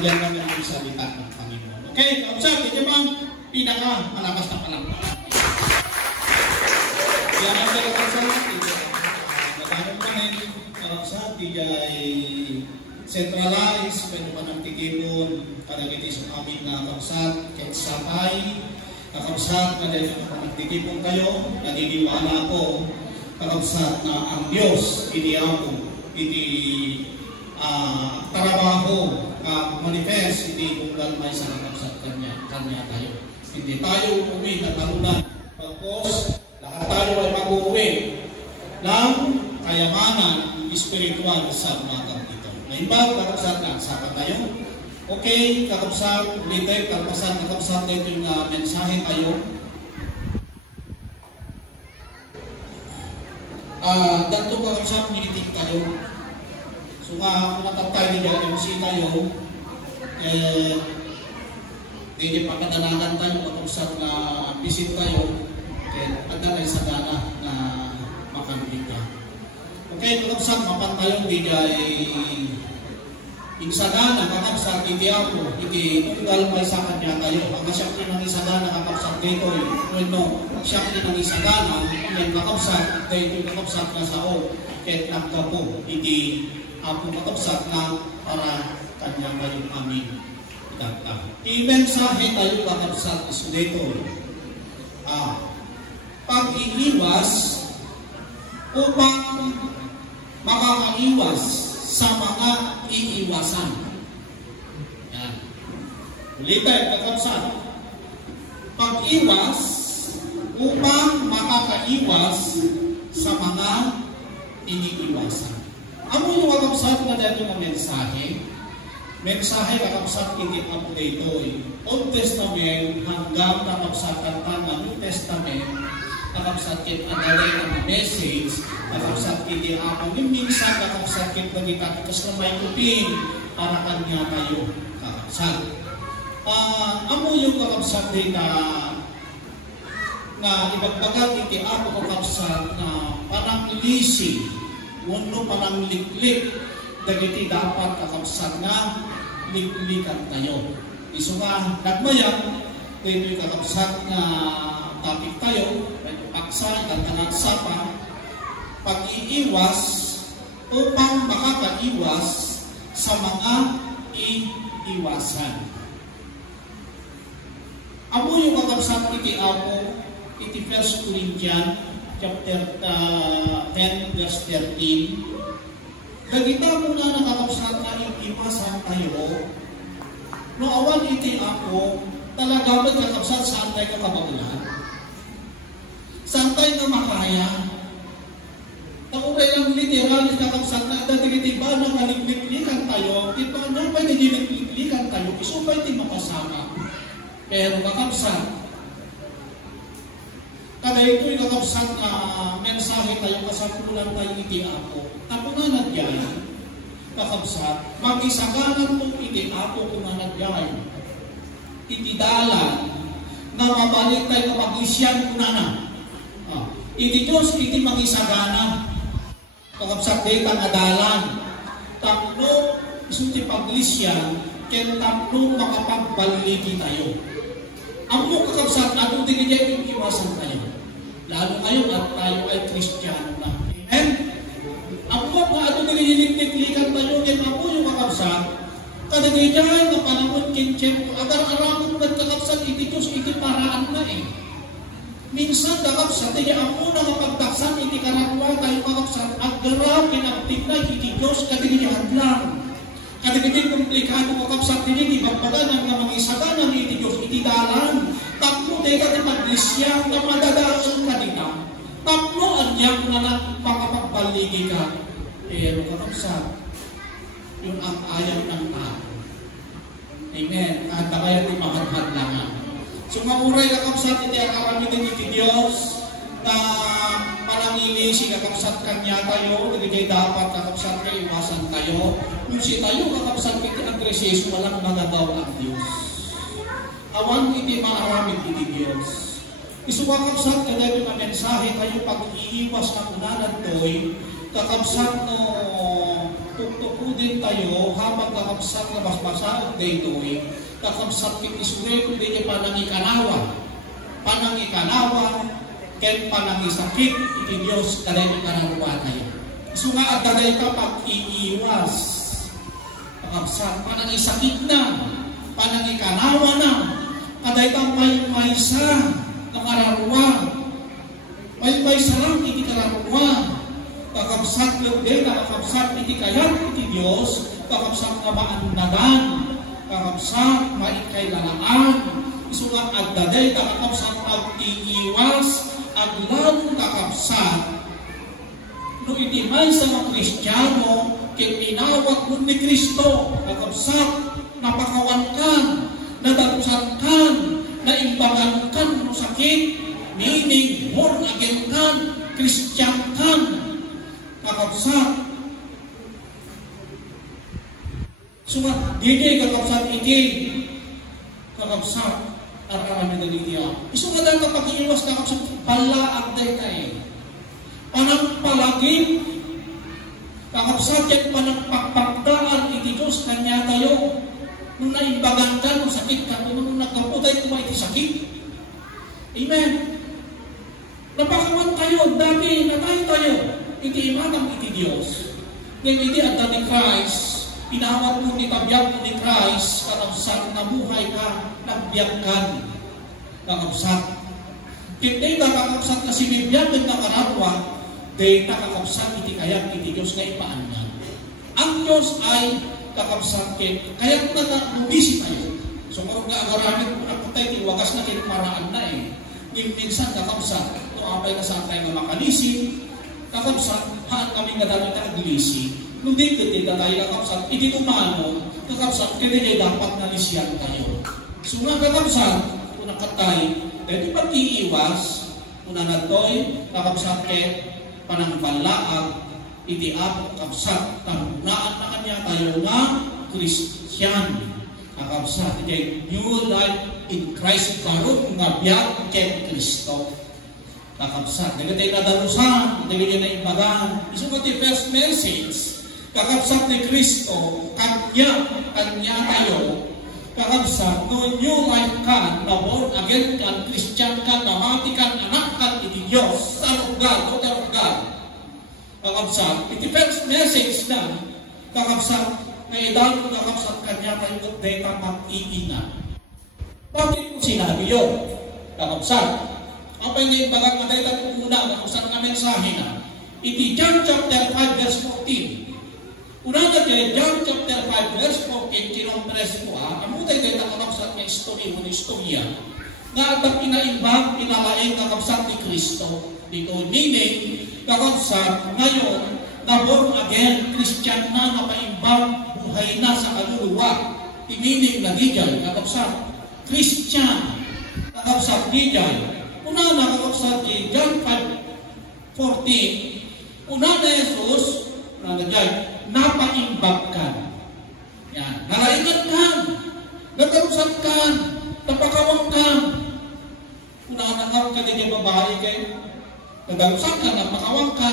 Yan naman yung salita ng Panginoon. Okay, kausap, ito ba ang pinaka-malakas na palakpakan? Yan ang kausap natin. Nagano pa rin, kausap, ay centralized, pwede pa ng tikipon, kanagitis ang aming kausap, kahit sapay, kausap, na dahil pa ng tikipon kayo, naniniwala ko, kausap na ang Diyos, hindi ako, hindi trabaho, manifest, hindi kung lalmay sa kausap kanya tayo. Hindi tayo umuwi na talunan. Pagkos, lahat tayo ay mag-uwi ng kayamanan espiritual sa umagang ito. Naimbag, kakabsat na, saka tayo. Okay, kakabsat, ulitin, kakabsat na ito yung mensahe tayo. Dato kakabsat, minitig tayo. So nga, kung natatay niya yung MC tayo, hindi pa kadalanan tayo, kakabsat na visit tayo, at tayo sa gana na makambing ka. Okay, kakabsat, mapan tayo, hindi insagana, kakabsat, hindi ako, hindi may sa kanya tayo. Ang siyempre ng isagana, kakabsat dito, no, siyempre ng isagana, yung kakabsat, dito yung kakabsat na sao, kahit nagkapo, hindi ako kakabsat na para kanya kayong amin. I-mensahe tayo kakabsat is dito. Pag-iiwas upang makakaiwas sa mga iiwasan. Yan. Ulitin, kakabsat. Pag-iwas upang makakaiwas sa mga iniiwasan. Ano yung kakabsat na dahil yung mensahe? Mensahe kakabsat hindi ako dito. Old Testament hanggang kakabsat kanta ng New Testament, kakabsat kit adalay ng message, kakabsat hindi ako. Yung minsan kakabsat kit nagita kasi na may kupin para kanya tayo kakabsat. Ano yung kakabsat din na ibagbagat hindi ako kakabsat na parang lisi, wano parang liklik, dagiti dapat kakabsat na liklikan tayo. Iso nga, nagmayang, ito yung kakabsat na topic tayo, paksa, kantanat sapa, pag-iiwas upang makakaiwas sa mga iiwasan. Amo yung kakabsat iti ako, iti 1 Corinthians chapter 10 verse 13. Dagita mo na nakakabsat na iiwasan tayo, no awan iti ako, talaga ba kakabsat saan tayo kabagulan? Saan tayo na makaya? Takuray lang literal kakabsat na dagiti ba na malikliklikan tayo, di ba na ba nilikliklikan tayo, iso ba iti mapasama? Pero kakabsat, kada ito yung kakabsat na mensahe tayo kasapulan tayo iti ako. Ako nga nagyay, kakabsat, mag-isaganan mo iti ako kung nga nagyay. Iti dalan na mabalik tayo kapag-isyan ko na. Iti Diyos, iti mag-isagana. Kakabsat day tang adalan. Tapno, iti pag-isyan, kaya tapno makapagbaligi tayo. Ang mo kakabsat, ano din niya yung iwasan tayo. Lalo ngayon at tayo ay Kristiyano na. Amen? Ang mo nga ano din nilikliklikan tayo, kaya ako yung kakabsat, kadagayaan na panahon kinchen ko, agar-aramon ba't kakabsat, iti Diyos, iti paraan na eh. Minsan kakabsat, hindi ako na mapagtaksan, iti karakwa tayo kakabsat, agar kinaktik na iti Diyos, kadagayaan lang. Kadagayaan komplikado kakabsat, hindi bagbagan ng mga isaganan iti Diyos, iti dalan. Tapno tayo ka pag-isya, na madadaasan ka din na. Tapno anyang na makapagbaligi ka. Pero kakabsat, yung ang ayaw ng tao. Amen. At kaya ito mahadhadlangan. So mamuray kakabsat, iti ang karamitin iti Diyos, na panangilisi kakabsat kanya tayo, nagigay dapat kakabsat na iwasan tayo. Kung si tayo kakabsat iti agresis, walang magagawa ang Diyos. Awan iti maaramid iti Diyos. Isukakabsat ka dahil na mensahe kayo pag-iiwas na kunanan to'y kakabsat no tuktukudin tayo habang kakabsat na basbasaot daytoy, kakabsat kitisure kung di panangikanawa. Panangikanawa, ken panangisakit, iti Diyos kaday ikanaruwa tayo. So nga, agdaday ka pag-iiwas. Kakabsat, panangisakit na, panangikanawa na, kaday ka may-maysa, nakararuwa. May-maysa lang, iti kararuwa. Kakabsat lugde, kakabsat iti kayat iti Diyos, kakabsat nga maandagan, kakabsat maikay lalaan, iso nga agdaday, kakabsat pag-iiwas, aglan kakabsat, no iti may sa mga Kristiyano, kinawat mo ni Kristo, kakabsat, napakawan kan, nadalusan kan, naimbagan kan no sakit, meaning, born again kan, Christian kan, kakabsat. Sumat, didi kakabsat iti. Kakabsat, ararami na didi ako. Iso nga dahil kapag iiwas kakabsat, balaag day tayo. Panang palagim, kakabsat yan panagpagpagdaan iti Diyos kanya tayo. Nung naimbagan ka, nung sakit ka, nung nagkaputay kuma iti sakit. Amen. Napakawan tayo, dami na tayo. Iti imanang iti Diyos. Ngayon iti at ni Christ, pinawat mo ni kabiyag mo ni Christ, kakabsat na buhay ka, nagbiyag ka, kakabsat. Hindi ka kakabsat na sinibiyag ng nakarapwa, di kakabsat iti kayang iti Diyos na ipaan niya. Ang Diyos ay kakabsat kaya kung nabisi tayo. So kung nag-agaramit ako tayo, wagas na kiniparaan na eh. Minsan kakabsat, ito apay na saan tayo na makalisip, kakabsat, haan kami nga dami taglisi. Nung dito tayo kakabsat, hindi kumano, kakabsat, kaya dapat nalisiyan tayo. So nga kakabsat, kung nakatay, dahil pag-iiwas, una na to'y kakabsat panangpalaag, iti ako kakabsat, tanunaan na kanya tayo nga Christian. Kakabsat, iti new life in Christ, karot nga biyag kay Kristo. Kakabsat, dahil tayo nadalusan, dahil tayo naibagan. Iso nga ti first message, kakabsat ni Kristo, kanya tayo, kakabsat, no new life ka, na born again ka, Christian ka, namati ka, anak ka, iti Diyos, sa lugar, o lugar. Kakabsat, iti first message na, kakabsat, na idal ko kakabsat kanya tayo, dahil ka mag-iingat. Bakit ko sinabi yun? Kakabsat, ang pwede bagang matay tayo una, kakabsat nga mensahe na, iti John chapter 5 verse 14. Una na tayo, John chapter 5 verse 14, kinompres ko amutay tayo kakabsat nga istorya mo istorya, nga at pinaimbang, pinalaing kakabsat ni Kristo. Dito, meaning, kakabsat, ngayon, na born again, Christian na, napaimbang, buhay na sa kaluluwa. Meaning, nagigay, kakabsat, Christian, kakabsat, nigay. Una na kakabsat ni John 5:14, una na Jesus, napaimbag ka. Yan, nalaingat ka, nagkarusan ka, napakawang ka. Una na nga ka din yung babae kayo, nagkarusan ka, napakawang ka,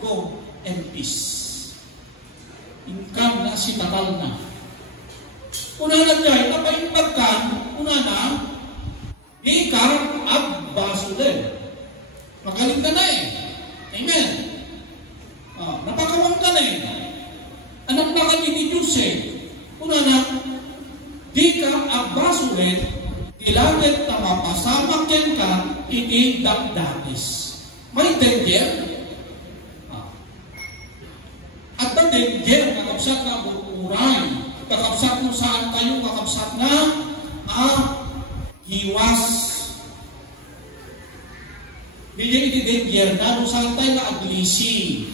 go and peace. Income na si tatal na. Una na dyan, napaimbag ka, una na, ikaw, abbasulen. Magaling ka na eh. Amen. Napakawang ka na eh. Anak na ka ni Diyos eh. Una na, di ka abbasulen, ilagit na mapasamak yan ka, iti dakdakis. May danger. At ang danger, kakabsat na bukuray. Kakabsat mo saan kayo, kakabsat na, hiwas. Bigyan iti danger na, saan tayo na aglisi.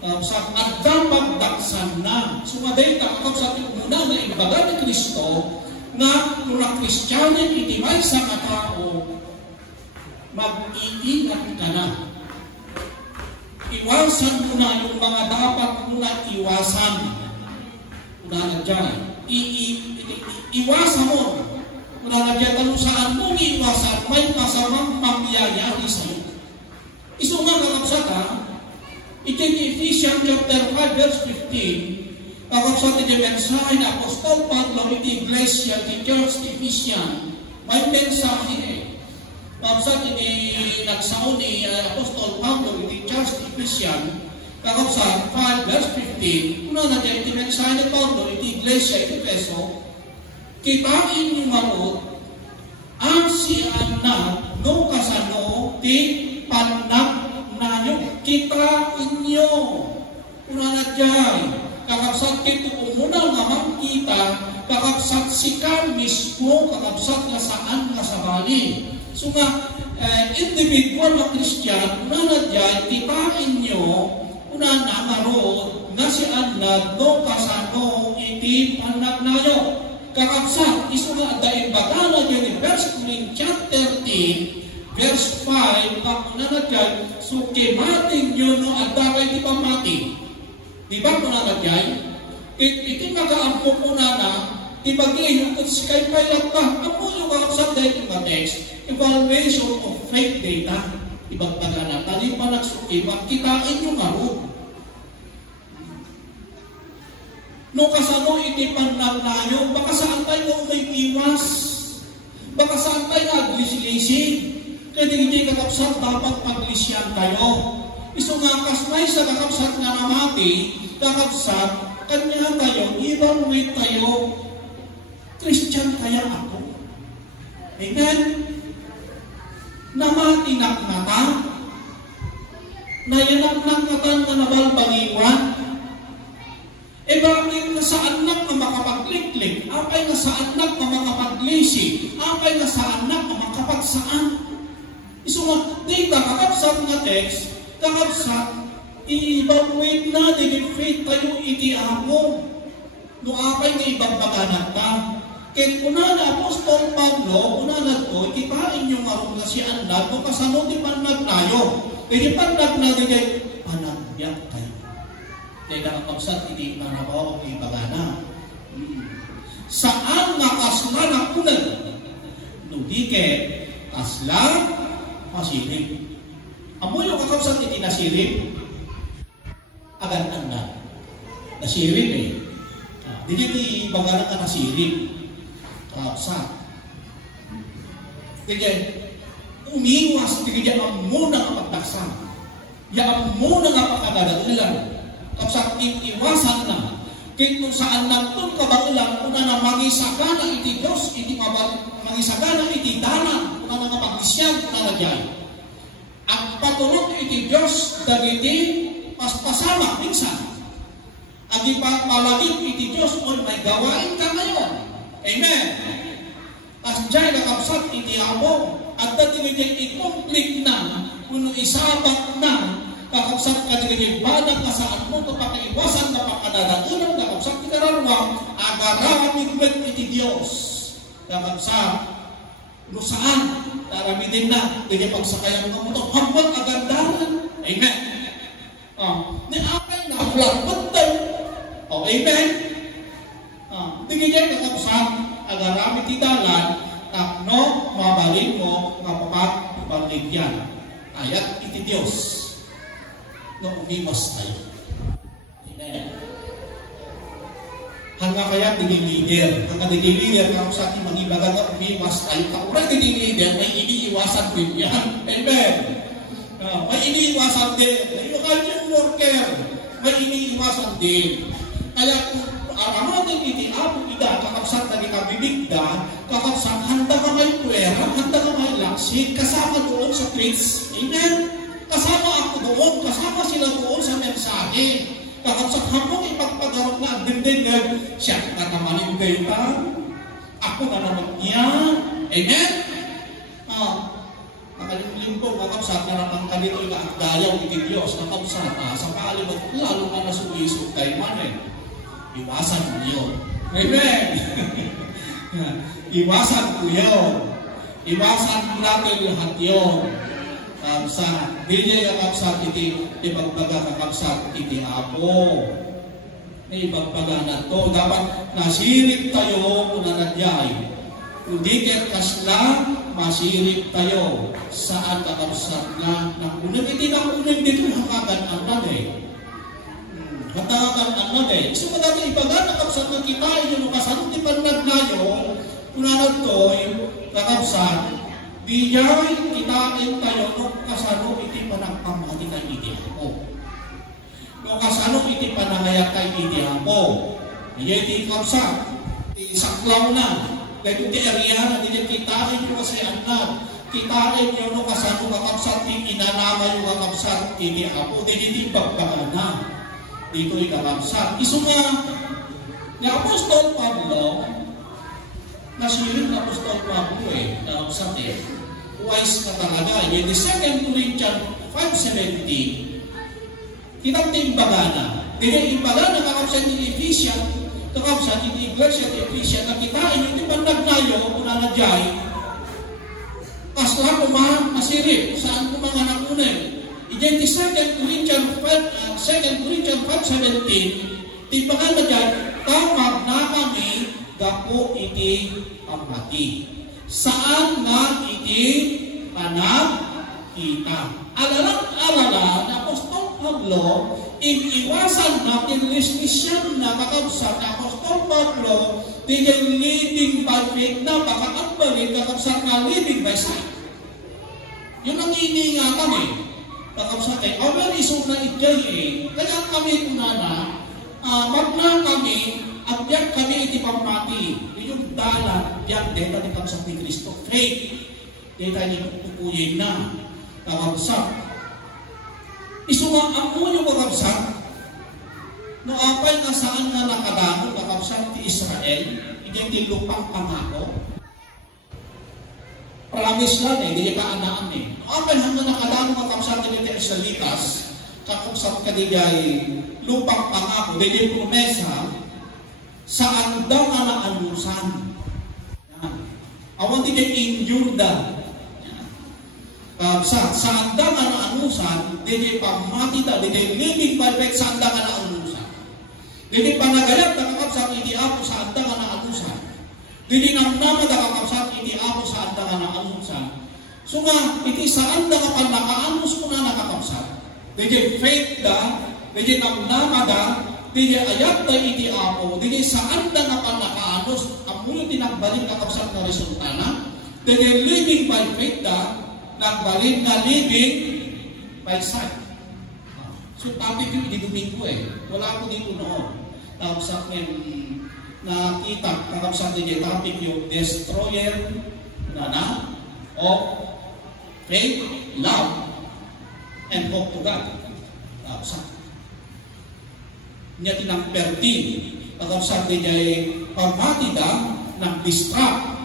Sa agdang daksan na. Sumaday ta, kakabsat yung muna na imbaga ni Kristo, na kung na Kristyanin iti may sa katao, mag-iingat ka na. Iwasan mo na yung mga dapat mo na iwasan. Una na dyan. Iwasan mo. Una na dyan, kung saan mong iwasan, may kasamang mangyayari sa'yo. Iso nga kakabsat ha, iti Ephesians chapter 5 verse 15, Kakabsat iti mensahe na Apostol Pablo iti Iglesia, iti Church, iti Ephesian, may mensahe. Kakabsat iti nagsaon ni Apostol Pablo iti Church, iti Ephesian, kakabsat 5 verse 15, una na iti mensahe ni Pablo iti Iglesia, iti Efeso, kitain niyo marot ang siya na no kasano ti panag nanyo. Kitain niyo. Una na dyan. Kakabsat kito umuna nga makita, kakabsat sika mismo, kakabsat nga saan nga sa bali. So nga, individual na Christian, una na dyan, kitain nyo, una na marot, nga si anad, no kasano, iti panag nayo. Kakabsat, iso nga dahil bagala dyan in 1 Corinthians 13, verse 5, ang una na dyan, so kimatin nyo no adakay di pamati. Diba po na nagyay? Iti mag-aampo po na di bagay kung si kayo pailat pa. Apo yung kakabsat dahil yung text, evaluation of faith data. Ibang pagana, tali pa nagsuki, magkitain nyo nga ro. No kasano iti panag nayo, baka saan tayo may iwas, baka saan tayo nag-lisi-lisi, kaya hindi kakabsat dapat pag-lisyan kayo. Iso nga kasmay sa kakabsat nga namati, kakabsat, kanya tayo, evaluate tayo, Christian kaya ako. Amen? Namati nakmata, nayanaknakmatan nga nabalbangiwan, e bakit na sa anak na makapagliklik, apay na sa anak na makapaglisi, apay na sa anak na makapagsaan. Iso nga, dita kakabsat nga text, kakabsat, i-evaluate na, faith tayo iti ako. No apay nga ibang paghanap ka. Kaya una na Apostol Pablo, una na to, ikipain nyo nga kung na si Anad, no kasano di panag tayo. Kaya panag na di kayo, panagbiyak tayo. Kaya nakakabsat, hindi manabaw ang ibagana. Saan nga kasla na kunan? No di kayo, kasla, masilip. Amo yung kakabsat iti nasilip, agad anda. Nasilip eh. Di bagana ka nasilip. Kakabsat. Kaya umiwas, kaya amo na kapagdaksan. Ya amo na kapagdadailan. Kakabsat iwasan na. Kaya kung saan lang itong kabailan, una na mangisagana iti Diyos, iti mangisagana iti danan, una na kapagdisyan, una na dyan. Ang patulog iti Diyos dagiti paspasama minsan. Agi pa palagip iti Diyos on may gawain ka ngayon. Amen. As dyan nakapsat iti amo at dati ngayon i-complete na kuno isabat na kakapsat ka ngayon badag na saan mo kapakaiwasan na pakadadaunan kakapsat iti kararwa agaramid iti Diyos. Kakapsat no saan? Taramitin na. Kaya pagsakayan ng motor. Hambang agandaran. Amen. Niapay na hulagot tayo. Amen. Tingin kakabsat, agaramit italan, takno, mabalik mo, kapapagpaligyan. Ayat iti Diyos. No umiwas tayo. Amen. Hanga kaya leader. Hanga leader, kung sa ating mag-ibaga na umiwas tayo. Kaurang leader, may iniiwasan din yan. Amen. May iniiwasan din. Yung kanyang worker, may iniiwasan din. Kaya kung aramadin iti apo ida, kakapsat na ikabibigda, kakapsat, handa ka may puwera, handa ka may laksit, kasama doon sa treats. Amen. Kasama ako doon, kasama sila doon sa mensahe. Kakapsat hapong ipagpagarap na ang dindinig, siya na naman yung data, ako na naman niya. Amen? Nakalimulim ko, kakapsat, narapang ka dito yung akdayaw iti Diyos, kakapsat, sa kaalimat, lalo ka na sumisog tayo man eh. Iwasan ko yun. Amen? Iwasan ko yun. Iwasan ko natin lahat yun. Kakapsat, hindi kakapsat iti ibagbaga kakapsat iti apo. Ibagbaga na to. Dapat nasirip tayo kung nanadyay. Kung di kasla, masirip tayo. Saan kakapsat na nakunan? Hindi nakunan dito hanggang ang nanay. Matawagan ang nagay. So madami ibaga nakapsat na kita yun kasano ti panagnayo kunanod to'y nakapsat biyay kitain tayo no kasano iti panagpamati kay iti ako. No kasano iti panangayat kay iti ako. Iya iti kapsat. Iti saklaw na. Dahil iti area na iti kitain nyo kasi anak. Kitain nyo no kasano kakapsat iti inanama yung kakapsat iti ako. Iti bagbaga na. Dito ikakapsat. Iso nga, ni Apostol Pablo, nasirin na Apostol Pablo kakapsat wise na talaga. Yung 2 Corinthians 5:17, kitang timbaga na. Dili imbaga na kakapsat ni Ephesians, kakapsat ni Iglesia ni Ephesians, na kitain yung tipandagnayo kung nanadjay, kasla kumahan masirip, saan kumahan ang unay. Ijay 2 Corinthians 5:17, timbaga na dyan, tawag na kami gapo iti pamati. Saan nga iti panagkita? Alala na Apostol Pablo, iniwasan natin lisnisyan na kakabsat na Apostol Pablo, di living by faith na pakakabalik kakabsat na living by sight. Yun ang iniingatan kakabsat over isong na ijay kaya kami kunana, magna kami, abyak kami iti pamati. Yung dalan, yan, deta ni kakabsat ni Kristo. Faith, deta ni pupuyin na kakabsat. Isuwa ang unyo kakabsat, no apay nga saan nga nakadano kakabsat ti Israel, ijay ti lupang pangako. Promise lang hindi ka anaan No apay hanggang nakadano kakabsat ti Israelitas, kakabsat ka di lupang pangako, di promesa, saan daw nga naanusan. Awan ti injurda. Saan daw nga naanusan, di pamati da, di living by faith, saan daw nga naanusan. Di panagayat na kakabsat iti ako, saan daw nga naanusan. Di namnama da kakabsat iti ako, saan daw nga naanusan. So nga, iti saan daw nga nakaanus ko na nakakabsat. Di faith da, di namnama da, di ayat da iti ako, di saan daw nga nakaanus, amuyo tinagbalik kakabsat na resultana. Di living by faith da, nagbalik na living by sight. So topic yung di Domingo wala ko dito noon. Tapos nakita, kakabsat din yung topic yung destroyer na of faith, love, and hope to God. Kakabsat. Niya tinang 13. Kakabsat din yung pamatida ng distract.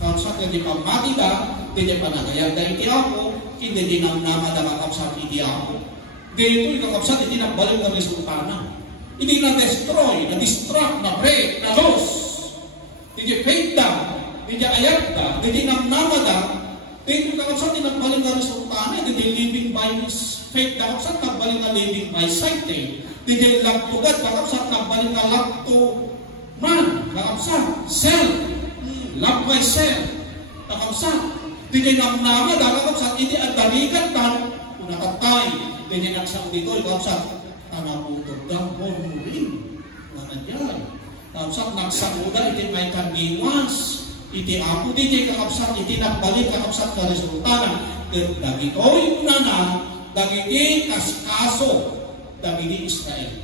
Kakabsat din yung pamatida hindi panagayag na iti ako, hindi din ang nama na kakabsat iti ako. Dito yung kakabsat, hindi nagbalik na resultana. Hindi na-destroy, na-distract, na-break, na-lose. Hindi faith da, hindi ayat da, hindi ang nama da. Dito yung kakabsat, hindi nagbalik na resultana, hindi living by faith da kakabsat, nagbalik na living by sight Hindi lagtugad, kakabsat, nagbalik na lagto man, kakabsat, self, love by self, kakabsat. Hindi namnama kakabsat, hindi at daligan tan, kung nakatay, hindi nagsang dito, kakabsat, tanaputod daw, muling, nanadyan. Kakabsat, nagsakuda, hindi may kaniwas, hindi ako, hindi kakabsat, hindi nagbalik, kakabsat ka resultana. Dagito'y una na, dagiti kaskaso, dagiti Israel.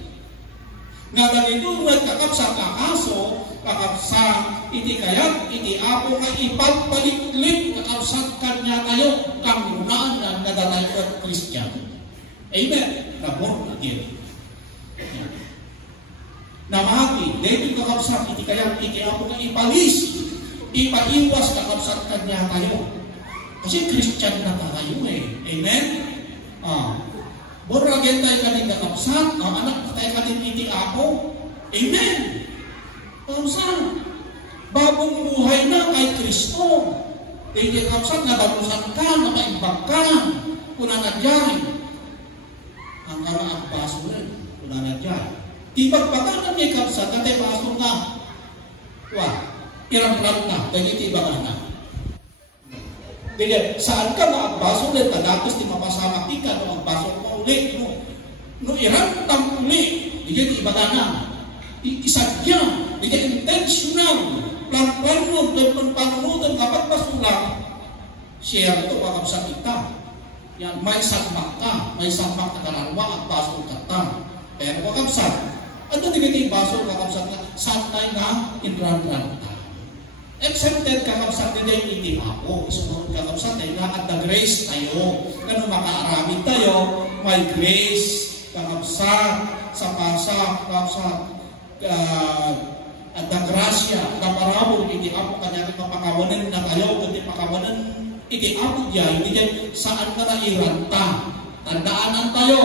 Nga dagito, kakabsat kakaso, kakabsat, iti kayat, iti ako nga ipagpaliklik, kakabsat kanya kayo, kangunaan na nadanay at Christian. Amen. Born again. Namati, dahil kakabsat, iti kayat, iti ako nga ipalis, ipaiwas, kakabsat kanya kayo. Kasi Christian na tayo Amen? Born again tayo kaning kakabsat, anak tayo kaning iti ako. Amen. Kakabsat, bagong buhay na kay Kristo. Hindi kakabsat, nadalusan ka, nakaimbag ka, kunanadyan. Ang karaang baso rin, kunanadyan. Tibag pa ka na may kakabsat, natay baso nga. Irang-rang na, dahil tibag na. Hindi, saan ka na ang baso rin, tadatos di mapasama ka, no ang baso mo ulit, no irang tang uli, Hindi ibaga na. Isadya. Hindi intentional. Plan-planon, doon panunutan kapag masulang, share ito kakabsat kita. Yan, may sakmak ka. May sakmak na kalarwa at basol kata. Pero kakabsat, ano di basol kakabsat na santay na indran-dran ka. Accepted kakabsat na din hindi ako. Isunod kakabsat ay lahat na grace tayo. Kano makaaramid tayo, may grace kakabsat sa pasa, kakabsat at na grasya, na parabol, hindi ako kanya mapakawanan na kayo, kundi pakawanan, hindi ako diyan, hindi diyan saan ka nairanta. Tandaanan tayo,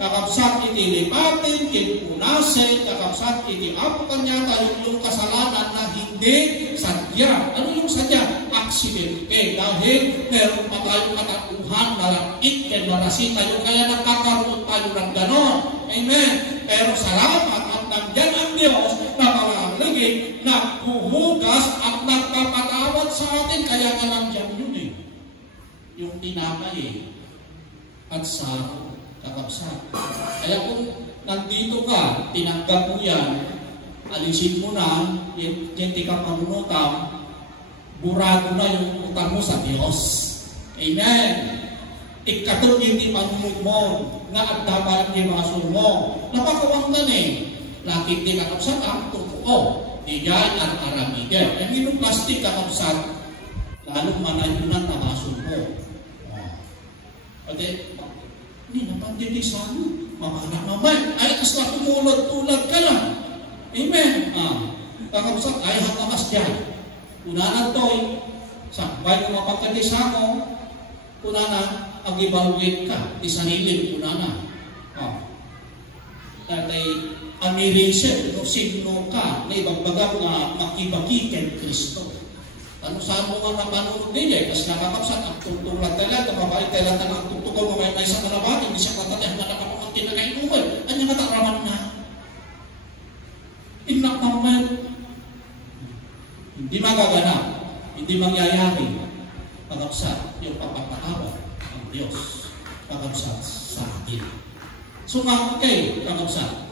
kakabsat itilipatin, kinunasin, kakabsat hindi ako kanya tayo yung kasalanan na hindi sadya. Ano yung sadya? Aksidente. Dahil meron pa tayong katakuhan na langit, narasi tayo, kaya nakakaroon tayo ng ganon. Amen. Pero salamat at nandiyan ang Diyos na malaligid, naghuhugas at nagpapatawad sa atin. Kaya nga nandiyan yun eh. Yung tinapay at sa kakabsat. Kaya kung nandito ka, tinanggap mo yan, alisin mo na, hindi ka panunutang, burado na yung utang mo sa Diyos. Amen. Ikatong hindi panunod mo, na at dapat yung basol mo. Napakawang ka eh. Lakit din kakabsat ang totoo. Iyay at aramidin. Ang yung plastic kakabsat, lalong manayon ang tabasol mo. Pati, hindi napandili sa ano. Mamanak mamay. Ay, kasla tumulad-tulad ka lang. Amen. Kakabsat, ay hatakas dyan. Unanan to'y, sabay mo mapagkadisa mo, unanan, ang ibawit ka, isanilin unana. Tatay, amirisip, no sino ka, na ibagbaga nga makibagi kay Kristo. Ano saan mo nga napanunod niya? Kasi nakakapsat, ang tutulad talaga, mabait talaga ang tutugaw mo may isang manabati, hindi siya katatay, na nakapakang tinakainuman. Ano nga taraman na? Inak naman. Hindi magaganap, hindi mangyayari. Kakapsat, yung papataawa ang Diyos. Kakapsat sa atin. So nga, okay, kakapsat.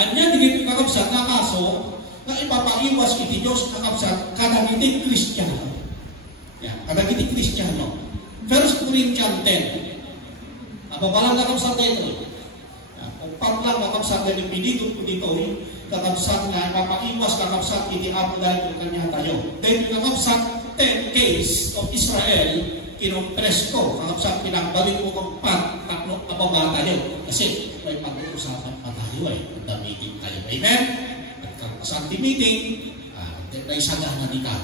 Anya, hindi kakapsat na kaso, na ipapaiwas iti Diyos kakapsat, kadagiti Kristiyano. Yan, kadagiti Kristiyano. 1 Corinthians 10. Apa palang kakapsat dito? Kung paglang kakapsat dito, pinidot ko dito, kakapsat na ipapaiwas kakapsat iti Apo dahil kanya tayo. Then kakapsat 10 case of Israel, kinumpres ko, kakapsat pinagbalik ko kong takno ababa tayo. Kasi may pag-uusapan pa tayo the meeting tayo. Amen? At kakapsat di meeting, may saga na dita.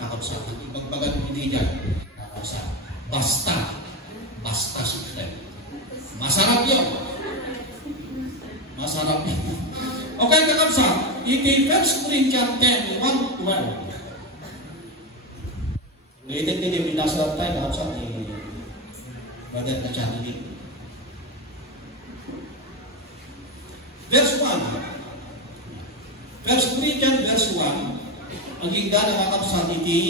Kakapsat, ibagbagan mo hindi dyan. Kakapsat, basta sifre. Masarap yun. Masarap yun. Okay, kakapsat, iti 1 Corinthians 10, 1-12. Ngayon din yung pinasarap tayo, kakapsat, bagat na siya dito. Verse 1. 1 Corinthians verse 1. Ang hingga na kakapsat iti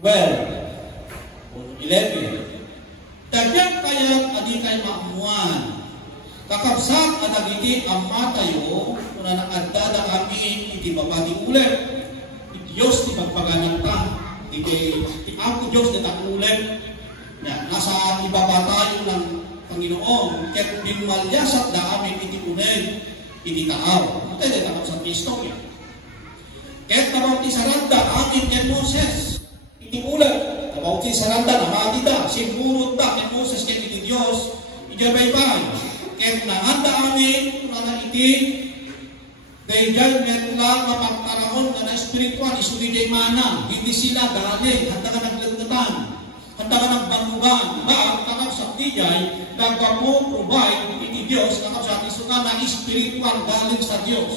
12. 11. Dagyan kaya't adi kay maamuan. Kakapsat at agiti ang matayo kung na nakadada kami iti babati ulit. Diyos ti pagpaganag ta. Iti ako Diyos ti takulit. Nasa ibaba tayo ng Panginoon. Ket bimalyasat da amin iti uneg iti taaw. Ito ay takap sa istorya. Ket tabaw ti saranda amin ket Moses iti ulit. Tabaw ti saranda namati da. Simurot da ket Moses ket iti Diyos. Ijabaybay. Ket nanganda amin na iti dayjay metla mapagtaraon na espiritual isuli day mana. Hindi sila galing. Handa ka naglagdatan. Handa ka nagbanugan. Baang takap sa dayjay nagwa mo provide iti Diyos takap sa isuka na espiritual galing sa Diyos.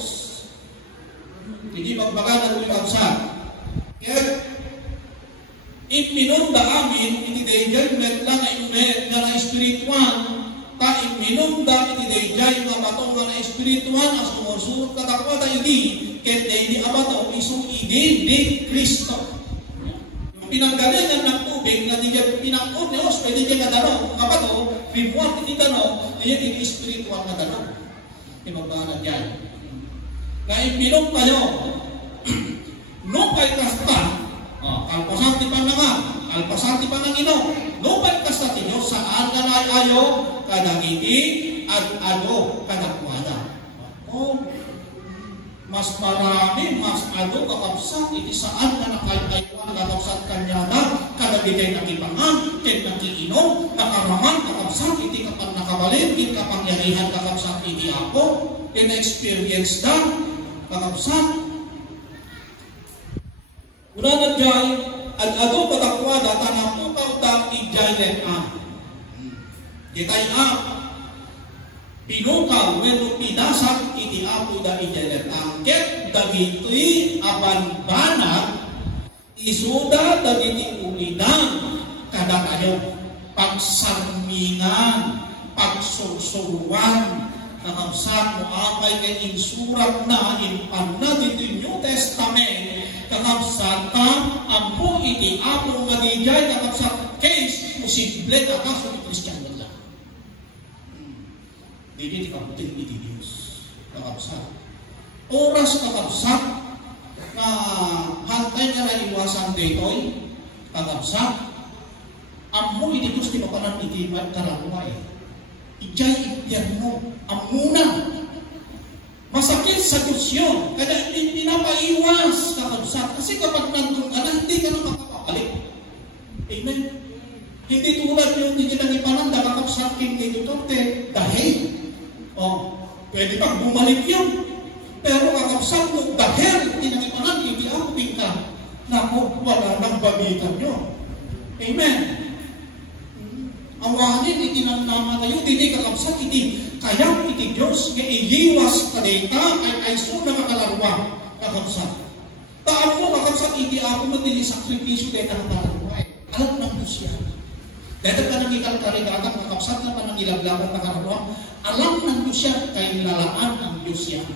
Hindi magbaga ng ikabsat. Ket iminunda amin iti dayjay metla na inumet na espiritual ta iminunda iti dayjay nga bato nga espiritual na sumusurot katakwa tayo di ket di abato isu idi di Kristo. Yung pinanggalingan ng tubig na di dyan pinakot niyo, pwede dyan na dano. Kapag o, reward iti dano, diyan iti spiritual na dano. Ibabana dyan. Kaya pinom kayo, no kay kasta, kalpasan ti panangan, kalpasan ti panangino, no kay kasta ti Diyos, saan ka na ayo, kadagiti, at ano, kadakwada. Mas marami, mas ano kakapsat, iti saan na nakayayuan kakapsat kanya na, kadagitay nakipangan, tit nakiinom, nakaraman kakapsat, iti kapag nakabalin, iti kapangyarihan kakapsat, iti ako, in-experience na, kakapsat. Una na dyan, at ano kadakwada, tanapo kautang i-jailen Ditay pinukaw, weno pinasak, iti apo da i-jailen ket dagitoy apan banag, isuda dagiti ulidan, kada kayo, pagsarmingan, pagsursuruan, kakabsat mo apay kay insurat na impan na dito New Testament, kakabsat ka, ampo iti apo nga dijay, kakabsat case, posible kakaso ni Christian wala. Dili kabuting iti Diyos, kakabsat. Oras kakabsat, na hantay ka na iwasan ditoy, kakabsat, ampo iti Diyos, di mapanan iti karangwa Ijay impyerno, amuna. Masakit sa Diyos yun. Kaya pinapaiwas kakabsat. Kasi kapag nandun ka na, hindi ka na makakabalik. Amen. Hindi tulad yung hindi nang ipananda, kakabsat king kay Duterte, dahil. Pwede pang bumalik yun. Pero kakabsat mo, dahil hindi nang ipananda, hindi ako ka. Naku, wala nang babitan nyo. Amen. Awanin iti nang namatayo, hindi kakabsat iti kayang iti Diyos nga iiwas kadeta ay so nakakalarwa kakabsat. Taan mo kakabsat iti ako matili sakripisyo deta nakakalarwa alam ng Diyos yan. Deta ka nang ikalkarigatan kakabsat na pa nang ilaglaban nakakalarwa alam ng Diyos yan kay lalaan ng Diyos yan.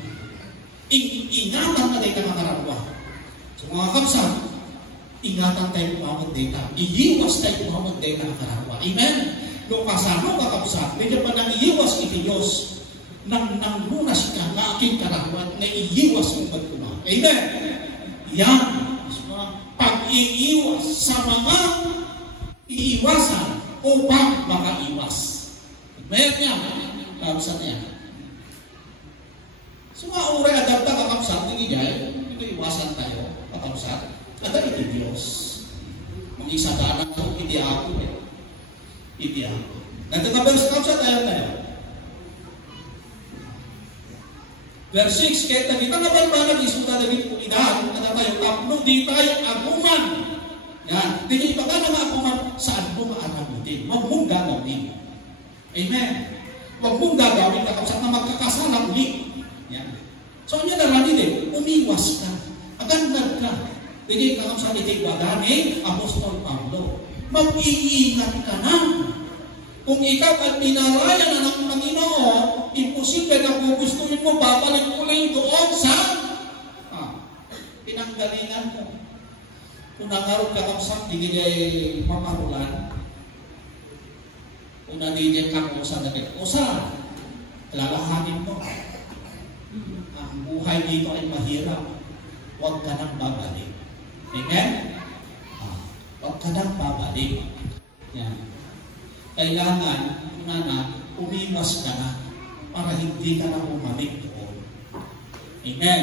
Ingatan na deta nakakalarwa. So mga kakabsat, ingatan tayo kumamag data. Iiwas tayo kumamag data ang karawa. Amen? Nung kasama kakabsat, medyo pa nang iiwas iti Diyos, nang lunas ka na aking karawa, na iiwas mong pagkuma. Amen? Yan. Pag-iiwas sa mga iiwasan upang makaiwas. Amen yan. Kakabsat yan. So mga oray adapta kakabsat, hindi dyan, ito iwasan tayo, kakabsat. Ada iti Diyos. Mangisadanan ko, iti ako. Iti ako. Nagkakabalas ka sa tayo tayo. Verse 6, kahit nakita nga balbanag, isuta na dito idahan, at tayo, tapno di tayo aguman. Yan. Hindi pa ka na aguman, saan mo maaramitin? Huwag mong gagawin. Amen. Huwag mong gagawin, kakapsat na magkakasala ulit. Yan. So, ano na rin din? Umiwas ka. Agandad ka. Hindi ka sa itigwadan ni Apostol Pablo. Mag-iingat ka na. Kung ikaw at pinaraya na ng Panginoon, imposible na gugustuhin mo, babalik ulit doon sa pinanggalingan mo. Kung nangarot ka kapsang, hindi nila mamarulan. Kung nandiyan ka kung saan natin, usa, lalahanin mo. Ang buhay dito ay mahirap. Huwag ka nang babalik. Amen? Huwag ka nang babalik. Yan. Kailangan, umiwas ka na para hindi ka na umalik doon. Amen?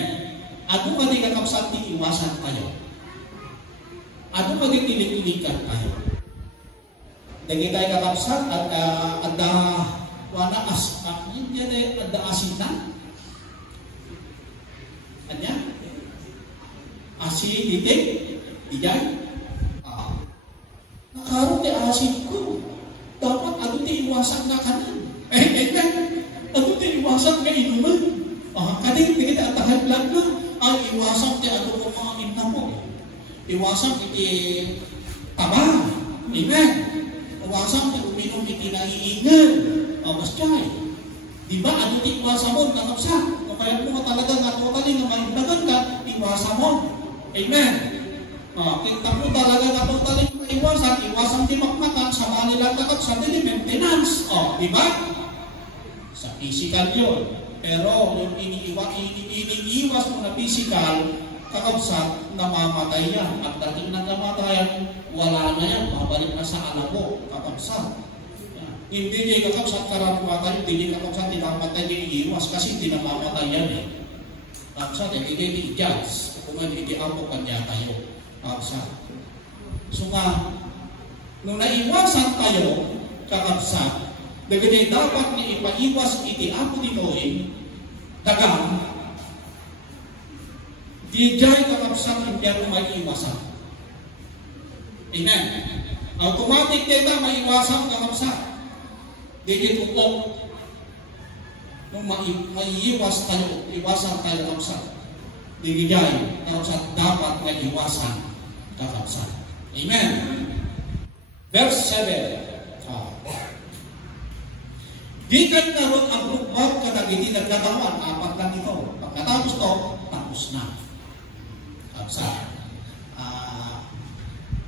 Ano ka di kakapsat di iwasan kayo? Ano ka di tinitilikan kayo? Dagi tayo kakapsat at wana aspak niya di ada asinan? Anya? Asin itik? Ijay? Nakaroon di asin ko. Dapat ano di iwasan na kanan. Amen? Ano di iwasan na inuman? Kading kita atahan lang na. Ay iwasan di ano ko mga minta mo. Iwasan iti taba. Amen? Iwasan di uminom iti naiingan. Mas chay. Diba ano di iwasan mo? Nakapsa. Kaya mo talaga nga totally na mahindagan ka, iwasan mo. Amen? Kita po talaga na totaling iwasan di makmakan sa manilang kakapsat di maintenance. Di ba? Sa physical yun. Pero yung iniiwas mo na physical, kakapsat, namamatay yan. At dating ng namatayan, wala na yan. Babalik na sa alabo, kakapsat. Hindi niya kakapsat karapatan, hindi niya kakapsat tinapatay niya iiwas kasi hindi namamatay yan eh. Kakapsat, hindi judge. Kung hindi ako kanya kayo. Kakapsat. So nga, nung naiwasan tayo, kakapsat, dagiti dapat ni ipaiwas iti ako dinoy, dagang, di jay kakapsat hindi ako maiiwasan. Amen. Automatic kita maiwasan kakapsat. Di ito nung maiiwas tayo, iwasan tayo kakapsat. Di jay kakapsat dapat maiiwasan kakapsat. Amen. Verse 7. Di kayo naroon ang rukbag kadagiti nagkataon. Apat lang ito. Pagkatapos ito, tapos na. Kakapsat.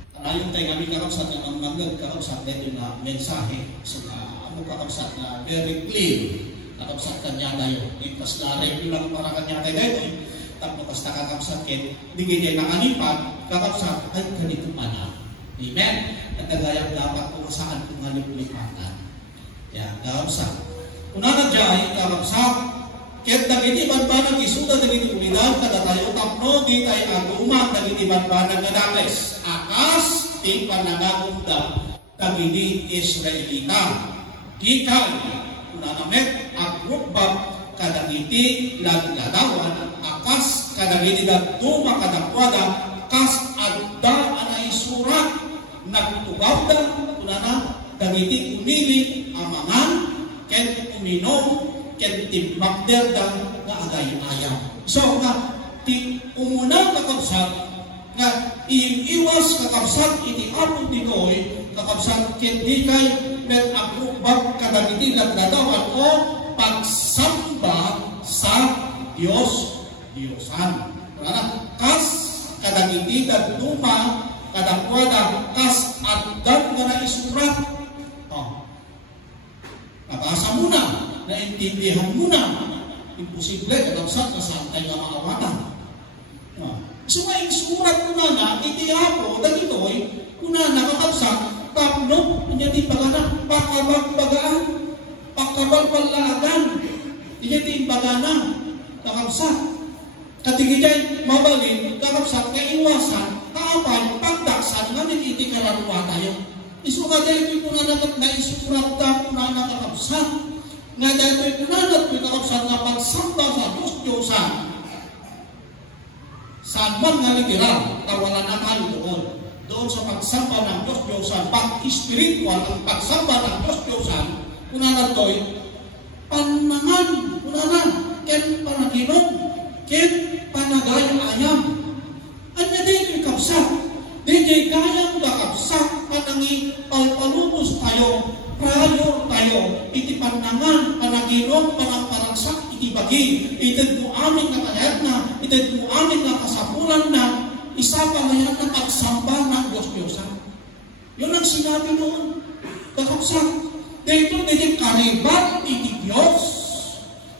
Karayong tayo kami kakapsat na ang kakapsat dito na mensahe. So, kakapsat na very clear. Kakapsat kanya tayo. Ipas na review lang para kanya tayo dito. Tapos basta kakapsat kayo. Bigay niya nakalipat. Kakapsat ay ganito mana. Amen? At nagayang dapat kung saan kung halip-lipatan. Ya, kakapsat. Una na dyan, kakapsat, kahit dagiti banbanag isuda dagiti unidad, kada tayo tapno, di tayo aguman dagiti banbanag na dakes. Akas, di panagagunda, dagiti Israelita. Di kayo, una na met, agrukbab, kadagiti lagladawan, akas, kadagiti dagduma, kadakwada, kas adda anay surat, nagtugawda, una na, dagiti unili amangan ken uminom ken timbakder dan nga agay-ayam. So nga ti umuna kakabsat nga iiwas kakabsat iti apod dinoy kakabsat ken di kay met agrukbag kadagiti lagladawan o pagsamba sa Diyosan. Kas kadagiti dagduma kadakwada kas addan nga naisurat. Nabasa mo na, naintindihan mo na, imposible, kakapsat, nasantay nga maawatan. So nga, surat mo na nga, itiyapo, dagitoy, kuna nakakapsat, tapno, niya di pagana, pakabagbagaan, pakabagpalagan, niya di pagana, kakapsat. Katigijay, mabalin, kakapsat, kaiwasan, kaapay, pagdaksan, nga niti kararwa tayo. Isuka dahil ito na isurat ta na nakakapsat. Nga dahil ito na nakakapsat na pagsamba sa Diyos-Diyosan. Saan man nga literal, tawalan na tayo doon. Doon sa pagsamba ng Diyos-Diyosan, pag-spiritual ang pagsamba ng Diyos-Diyosan, kuna na to'y panmangan, kuna na, ken panaginom, ken panagayang-ayam. Anya din yung kapsat. Di kayang kakapsat panangi palpalubos tayo, prayo tayo, iti panangan, panaginom, panagparagsak, iti bagi, itid mo amin na kayat na, itid mo amin na kasapulan na, isa pa ngayon na pagsamba ng Diyos-Diyosan. Yun ang sinabi noon, kakapsat. Dito, di karibat, iti Diyos.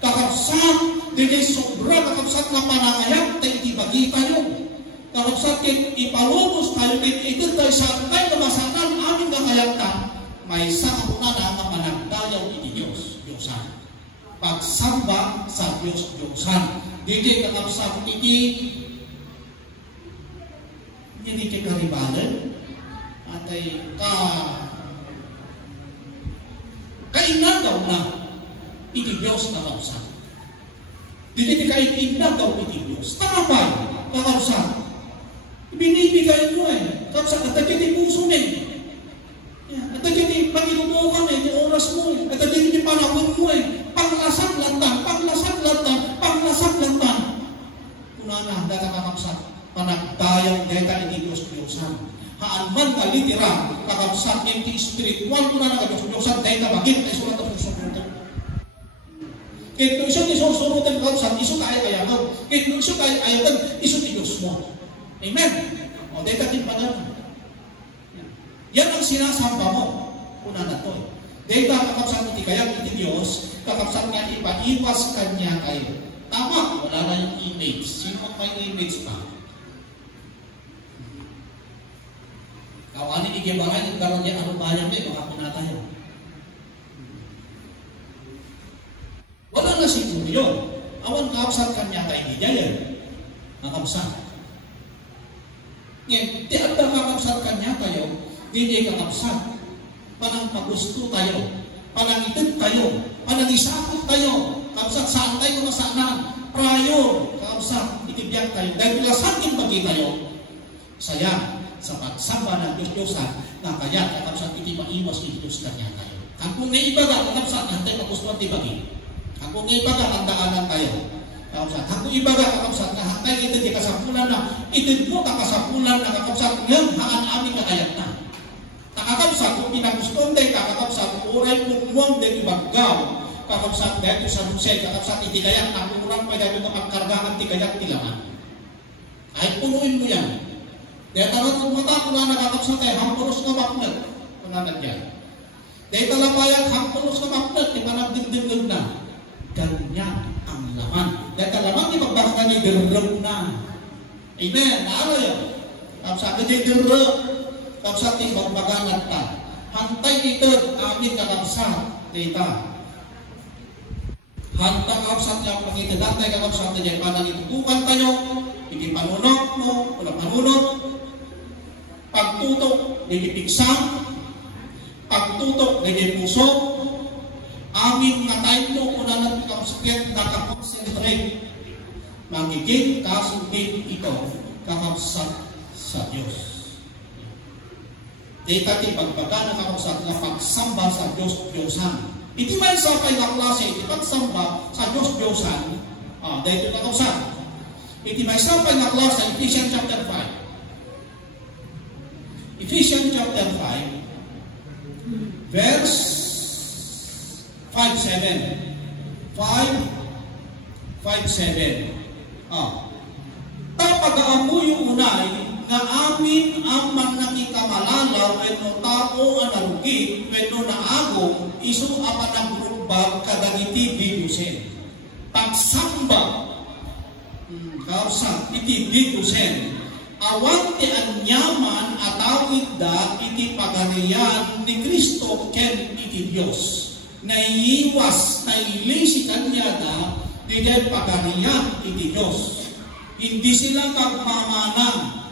Kakapsat, di sobra, kakapsat na panangayat, iti bagi tayo. Kakapsat kin ipalubos tayo ito tayo sa tayo masakan aming kakayatan may sakot na managdayaw iti Diyosan. Pagsamba sa Diyosan. Dito kakapsat iti hindi karibalan at ay kainagaw na iti Diyos kakapsat. Dito kainagaw iti Diyos. Tama ba kakapsat? Binibigay mo Kapsa, atagyan puso atagyan panginubukan yung oras mo atagyan panahon mo panglasag lantang, panglasag lantang. Kunana, kakapsat, panagdayang deta iti Diyos-Diyosan. Haan man ka literal, kakapsat, iti spiritual, kunana ka Diyos-Diyosan, deta bagit, ay sulat ang susunutin. Kaya iso ti susunutin kakapsat, iso ka ay ayagan. Kaya iso ka ay ayagan, iso ti Diyos mo. Amen. O, dahil katimpangan. Yan ang sinasamba mo. Una na to. Dahil kakapsat iti kaya iti Diyos, kakapsat nga ipaiwas kanya kayo. Tama, wala na yung image. Sino ang may image pa? Kawanin igibaran yung karoon niya, ano bayang may mga pinatayo. Wala na siguro yun. Awan kakapsat kanya kayo ni Jayan. Kakapsat. Ngayon, di ang kakapsat kanya kayo, hindi kakapsat. Panang pagusto tayo, panang itid tayo, panang isakot tayo, kapsat saan tayo masaanan, prayo, kapsat itibiyag tayo, dahil ilasakin bagi tayo, saya, sa pagsamba ng Diyos-Diyosan, na kaya kapsat iti maiwas iti Diyos kanya tayo. Kung naibaga, kapsat, hantay pagustuhan ti bagi. Kung naibaga, handaanan tayo. Kapsat, kung ibaga, kapsat, na hantay itid di kasapulan na, itid mo ka kasapulan na kapsat, ngayon, haan amin kakayat na. Kakapsat, kung pinagustuhan tayo, kakapsat, uray pumuang din ibagaw, kakapsat, dahil sa musay, kakapsat, itikayat, nakurang pa dahil kapagkargaan, tikayat, tilaman. Kahit punuin mo yan. Dahil talat kung mata, kung na kakapsat tayo, hampulos na maknat, kung nanagyan. Dahil talapayat, hampulos na maknat, di managdigdig na. Ganyan ang laman. Dahil talaman, di magbasa ni dirrog na. Amen. Naano yun? Kakapsat, di dirrog. Kapsat yung magmagangat ta. Hantay ito, amin kakapsat. Dita. Hantay kapsat yung pangita. Hantay kakapsat na dyan. Panang itutukan tayo. Hindi panunok mo. Walang panunok. Pagtutok, hindi pigsam. Pagtutok, hindi puso. Amin nga tayo mo. Kung na natin kapsakit, nakakonsentrate. Magiging kasugin ito. Kakapsat sa Diyos. Dahil tayo pagbaga na kakapsat na pagsamba sa Diyos-Diyosan. Iti man sa kay na klase, iti pagsamba sa Diyos-Diyosan, dahil ito kakapsat. Iti man sa kay na klase, Ephesians chapter 5. Ephesians chapter 5, verse 5-7. 5-7. Tapag-aamoy yung unay, na amin ang manakikamalalaw wenno tao ang narugi wenno naagong isu apan ang rugbag kadagiti bidusen. Pagsamba kausa iti bidusen awan ti anyaman atawid da iti pagarian ni Kristo ken iti Dios. Naiiwas, nailisi kanya da di pagarian iti Dios. Hindi sila magmamanang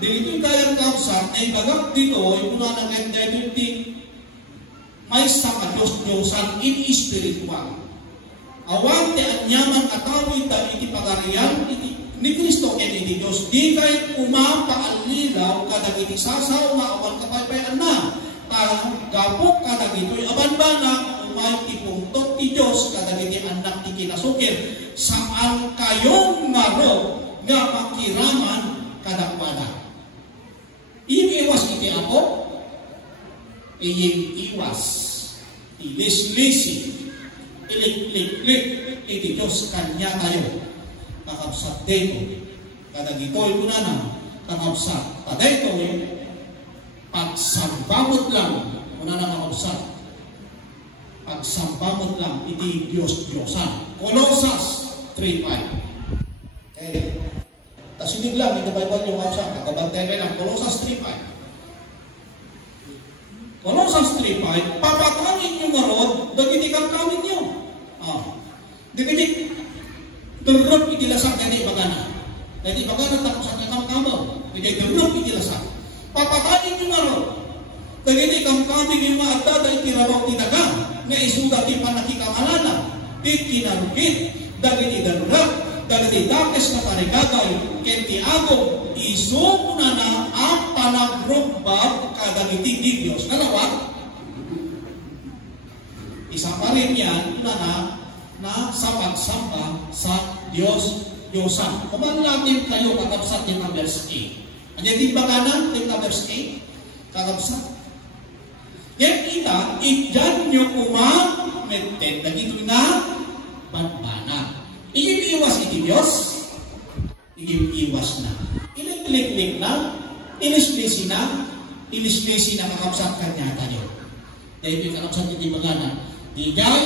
dito tayong kapsat ay bagak dito ay mula ng identity may sama Diyos-Diyosan in spiritual. Awan ti anyaman atawid da iti pagarian ni Kristo ken iti Dios. Di kay umapaallilaw kadag iti sasaw nga awan kapaypayan na. Gapok kadag ito'y abanbana umay ti pungtot ti Dios kadag iti anak ti kinasukir. Saan kayong ngaro nga makiraman kadakpada. Iiwas iti ako, iiwas, ilis-lisi, ilik-lik-lik, iti Diyos kanya tayo. Kakabsat dito, kadagito'y unana, kakabsat, padayto'y, pagsambamot lang, unana kakabsat, pagsambamot lang, iti Diyos-Diyosan. Colossus 3:5. Okay. Tapos hindi lang, ito Bible yung kapsa, kakabantay lang, Colossus 3:5. Colossus 3:5, papakanin nyo marod, dagiti kang kamin nyo. Dagiti, durog itilasak dati bagana. Dati bagana tapos sa kakam kamo. Dagiti durog itilasak. Papakanin nyo marod, dagiti kang kamin yung maagda dahil tirabaw tinaga, na isuda ti panakikamalala, ti kinarugit, dagiti darurag, dagiti dakes na tarigagay, ken ti agong iso na na ang panagrugbag kadagiti di Diyos. Kalawa, isa pa rin yan na sa pagsamba sa Diyos-Diyosan. Kuman natin kayo kakabsat yung verse 8. Ano yung baganan yung verse 8? Kakabsat. Yan kita, idyan nyo kumameten na dito na banbana. Iiwas iti Diyos, iiwas na. Ilan iliklik na, ilislisi na kakapsat kanya tayo. Dahil yung kakapsat hindi magana, di gay,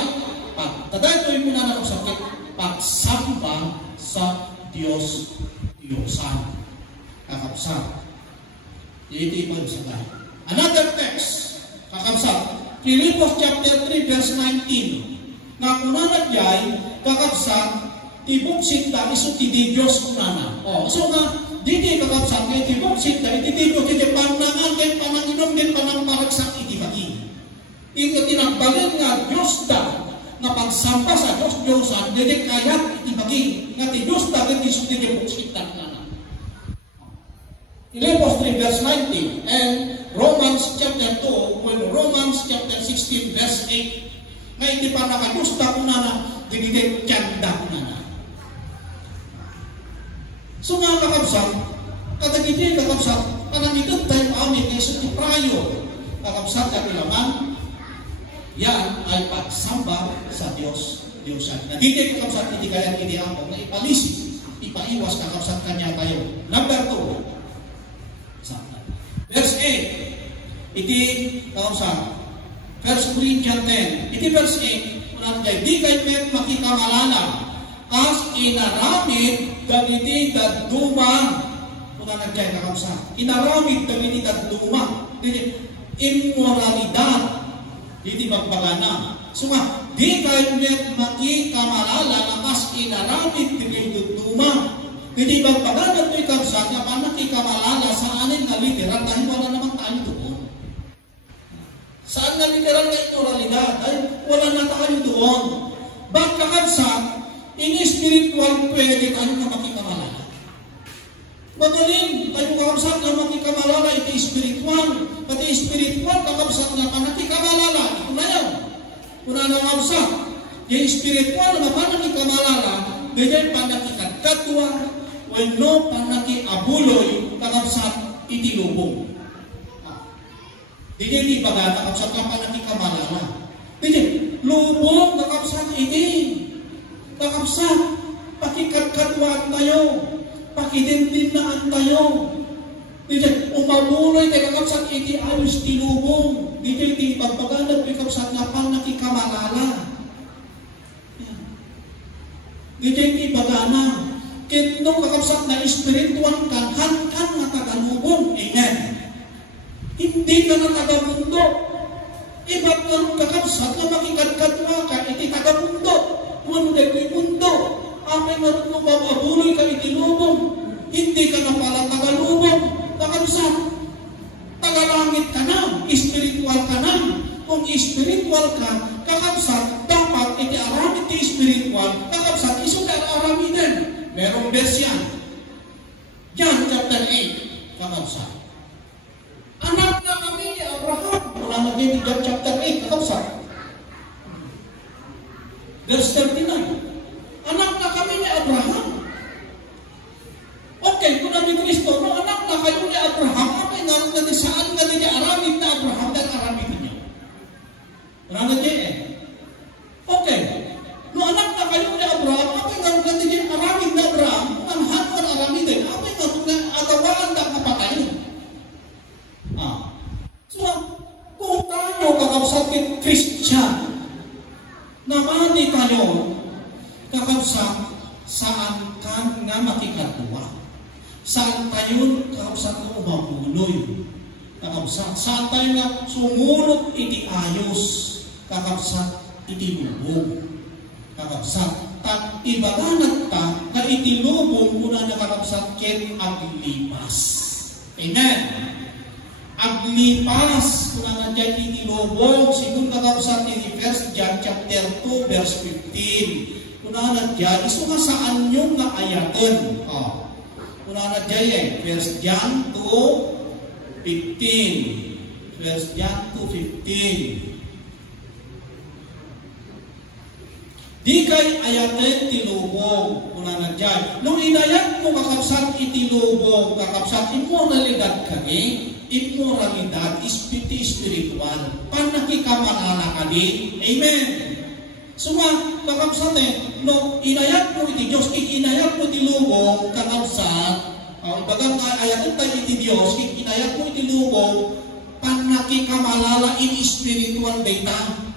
taday ko yung muna na sakit, pagsamba sa Diyosan. Kakapsat. Ito yung sa another text, kakapsat, Philippians chapter 3 verse 19. Na kunanat yay, kakapsat, tibuksit na iso ti Diyos kunana. So nga, di kakapsat, kaya tibuksit na, iti Diyos, iti panangan, kaya pananginom, kaya panangmaragsak, iti bagi. Ito tinagbalin nga, Diyos da, na pagsamba sa Diyosan, hindi kayat, iti bagi. Nga ti Diyos da, iti iso ti tibuksit na kunana. Philippians 3 verse 19 and Romans chapter 2 when Romans chapter 16 verse 8 nga iti pa nakagusta ko na dinidit kyanda ko na. So mga kakabsat, kadagiti kakabsat, panangitot tayo amin kay sa tiprayo. Kakabsat at ilaman, yan ay pagsamba sa Diyosan. Nagiging kakabsat, hindi kaya hindi ako na ipalisip, ipaiwas kakabsat kanya tayo. Number 2, verse 8, iti, sa 1 Corinthians 10, iti verse 8, unan kay, di kay met makikamalala, kas inaramid dagiti daduma, unan kay kakapsa, inaramid dagiti daduma, immoralidad, iti magbagana. So nga, di kay met makikamalala, kas inaramid dagiti daduma, hindi magpagana ito'y kapsat na panakikamalala sa anin na literal dahil wala naman tayo doon. Saan na literal na immoralidad? Dahil wala na tayo doon. Ba't kakapsat, in-spiritual pwede tayo na makikamalala. Magaling tayo kakapsat na makikamalala, ito spiritual. Pati spiritual kakapsat na panakikamalala. Ito na yan. Una na kakapsat. Yung spiritual na panakikamalala, ganyan panakikagkatwa, when no panaki-abuloy, kakapsat itilubong. Hindi di baga, kakapsat na panaki-kamalala. Hindi, lubong, kakapsat iti. Kakapsat, pakikagkatwaan tayo, pakidindinaan tayo. Hindi, umabuloy kay kakapsat iti ayos tilubong. Hindi di pagbaganap kay kakapsat na panaki-kamalala. Hindi di bagana. Kito kakapsat na espiritual kan na tagalubong. Amen. Hindi ka na tagamundo. Iba't ng kakapsat na makikadkadwa ka, iti tagamundo. Kung ano yung mundo, amay marunong mabuloy ka itilubong. Hindi ka na pala tagalubong. Kakapsat, tagalangit ka na, espiritual ka na. Kung espiritual ka, kakapsat, dapat iti aramid ti espiritual, kakapsat, iso na aramid din. Merong verse yan. John chapter 8, kakapsat. Anak na kami ni Abraham. Wala na din John chapter 8, kakapsat. Verse 39. Anak na kami ni Abraham. Okay, kung namin Kristo, no, anak na kayo ni Abraham, apay naroon na saan nga din aramid na Abraham, dahil aramid niya. Wala na din eh. Okay. No, anak na kayo ni Abraham, apay naroon na din aramid na Abraham, ang hanwan aramid din, apay naroon na atawaan na kapatayin. So, kung tayo kakapsat kay Christian, namani tayo, kakapsat, saan ka nga makikatuwa? Saan tayo kakapsat na umabuloy? Kakapsat, saan tayo nga sumulot iti ayos? Kakapsat, iti lubong. Kakapsat, ibaganat ta na iti lubong muna na kakapsat ken aglipas. Amen. Aglipas kung na dyan itilubong sigun kakapsat in 1 John chapter 2 verse 15 kung na dyan iso nga saan nyo nga ayaten kung na dyan 1 John 2 15 1 John 2 15 di kay ayaten tilubong kung na dyan nung inayat mo kakapsat itilubong kakapsat immoralidad kami immoralidad, spiritual, panakikamalala ka din. Amen. So nga, kakapsat no, inayat mo iti Diyos, inayat mo ti lubong, kakapsat, Ibagang ayat tayo iti Diyos, inayat mo iti lubong, panakikamalala in spiritual data.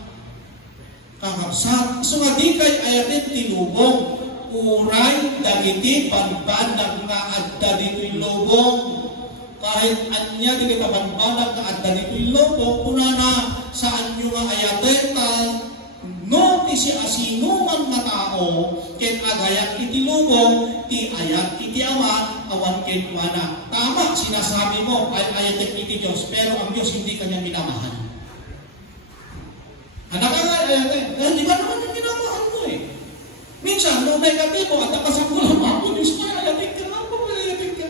Kakabsat. So nga di kay ayatin tinubong, uray, dagiti, panbanag nga adda dito'y lubong. Kahit anya di kita panbanag nga adda dito'y lubong, kuna na saan nyo nga ayatin, no, ti si asino man nga tao, ken agayat iti lubong, ti ayat iti ama, awan ken wana. Tama, sinasabi mo, ay ayatin iti Diyos, pero ang Diyos hindi kanya minamahal. Anak ka nga ayatin, di ba naman yung minamahal mo eh? Minsan, no negatibo, at nakasakulang ako, Diyos ko, ayatin ka lang, ayatin ka.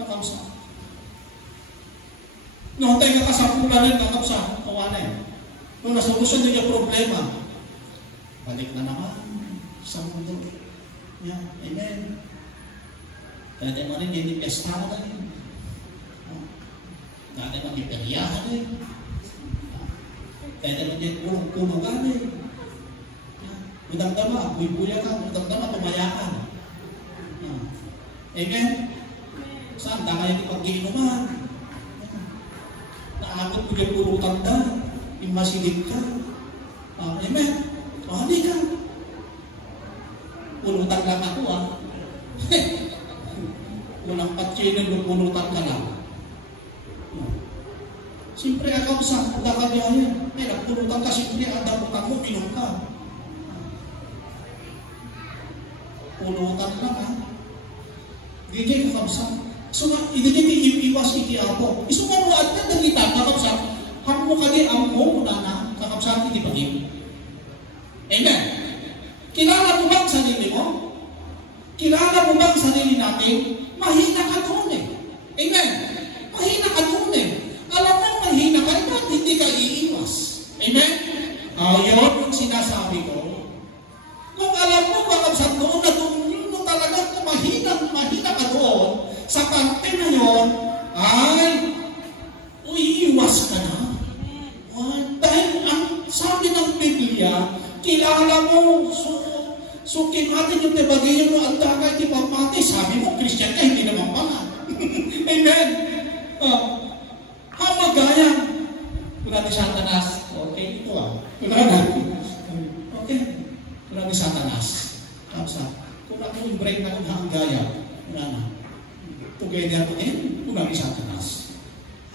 Kakamsa. No, tayo nakasakulang rin, kakamsa, kawana eh. Nung nasolusyon din yung problema, balik na naman sa mundo. Yeah. Amen. Kaya mo rin yung pestahan na rin. Kaya mo yung peryahan rin. Kaya mo yung punugan rin. Udang-dama, buy-buya ka. Udang-dama, tumaya ka. Amen. Saan? Dama yung ipag-iinuman. Naakot mo yung pulutan na. Masilip ka. Amen. Hindi ka. Pulutan lang ako Unang patsinin, pulutan ka lang. Siyempre, akaw sa dakadyayan. Nagpulutan ka, siyempre, ang daputan mo, pinom ka. Pulutan lang Hindi kayo kakabsa. So, hindi kayo iwas iti ako. Iso nga mo at nagdagita, kakabsa. Hang mo kadi ang mo na na kakabsat iti pagim. Amen. Kilala mo ba ang sarili mo? Kilala mo ba ang sarili natin? Mahina ka doon eh. Amen. Mahina ka doon eh. Alam mo, mahina ka, ba't hindi ka iiwas? Amen. Yun yung sinasabi ko. Kung alam mo, kakabsat doon na doon mo talaga mahina ka doon, sa parte na yun, ay, iiwas ka na. Dahil ang sabi ng Biblia, kilala mo, so kimatin yung tibagayin mo, ang dagay, di papati, sabi mo, Christian ka, hindi naman pala. Amen. Hamagayan. Wala ni Satanas. Okay, ito Wala natin. Okay. Wala ni Satanas. Kapsa. Kung ako yung brain na kung hanggaya, wala na. Together again, wala ni Satanas.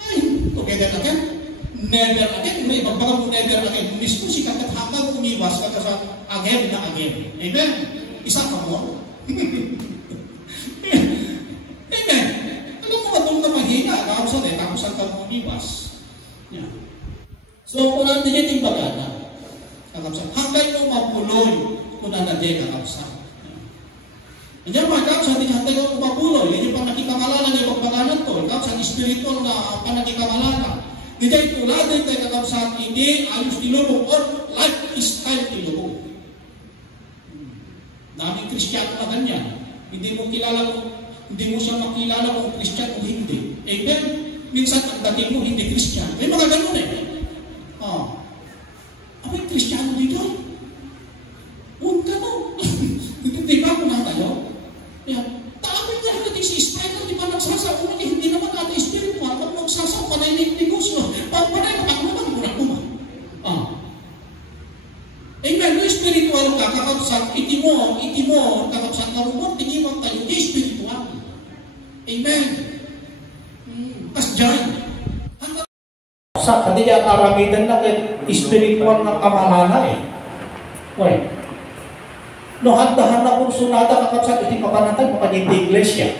Ay, together again. Never again. May ibagbaga mo never again. Mismo si hanggang umiwas ka sa again na again. Amen? Isa ka mo. Amen? Alam mo ba doon na mahina? Tapos saan ka mo umiwas? Yeah. So, kung natin yung bagana, hanggang mo mapuloy kung natin kakapsa. Diyan mga kakapsa, hindi hanggang mo mapuloy. Yan yung panakikamalanan yung pagbaganan to. Kakapsa, spiritual na panakikamalanan. Hindi tulad din tayo kakapsat, hindi ayos tilubog or lifestyle tilubog. Daming Kristiyano na ganyan. Hindi mo siya makilala kung Kristiyano o hindi. Amen? Minsan ang dating mo hindi Kristiyano. May mga ganun eh. May Kristiyano dito? Huwag ka no. Di ba kung na tayo? Tama niya natin si Israel, di ba nagsasawa? Hindi naman natin spiritual. Pag nagsasawa, panay negosyo. Panay nakakulaman, kunak-kumak. Amen. No spiritual ka, kakapsat, iti mo, kakapsat ka rumot, tingiwag tayo, di spiritual. Amen. As dyan. Sa kanila karamidan na spiritual ng kamalana eh. Wait. No, handahan na kursunada kakapsat, iti kapanatan, mapaniti iglesia.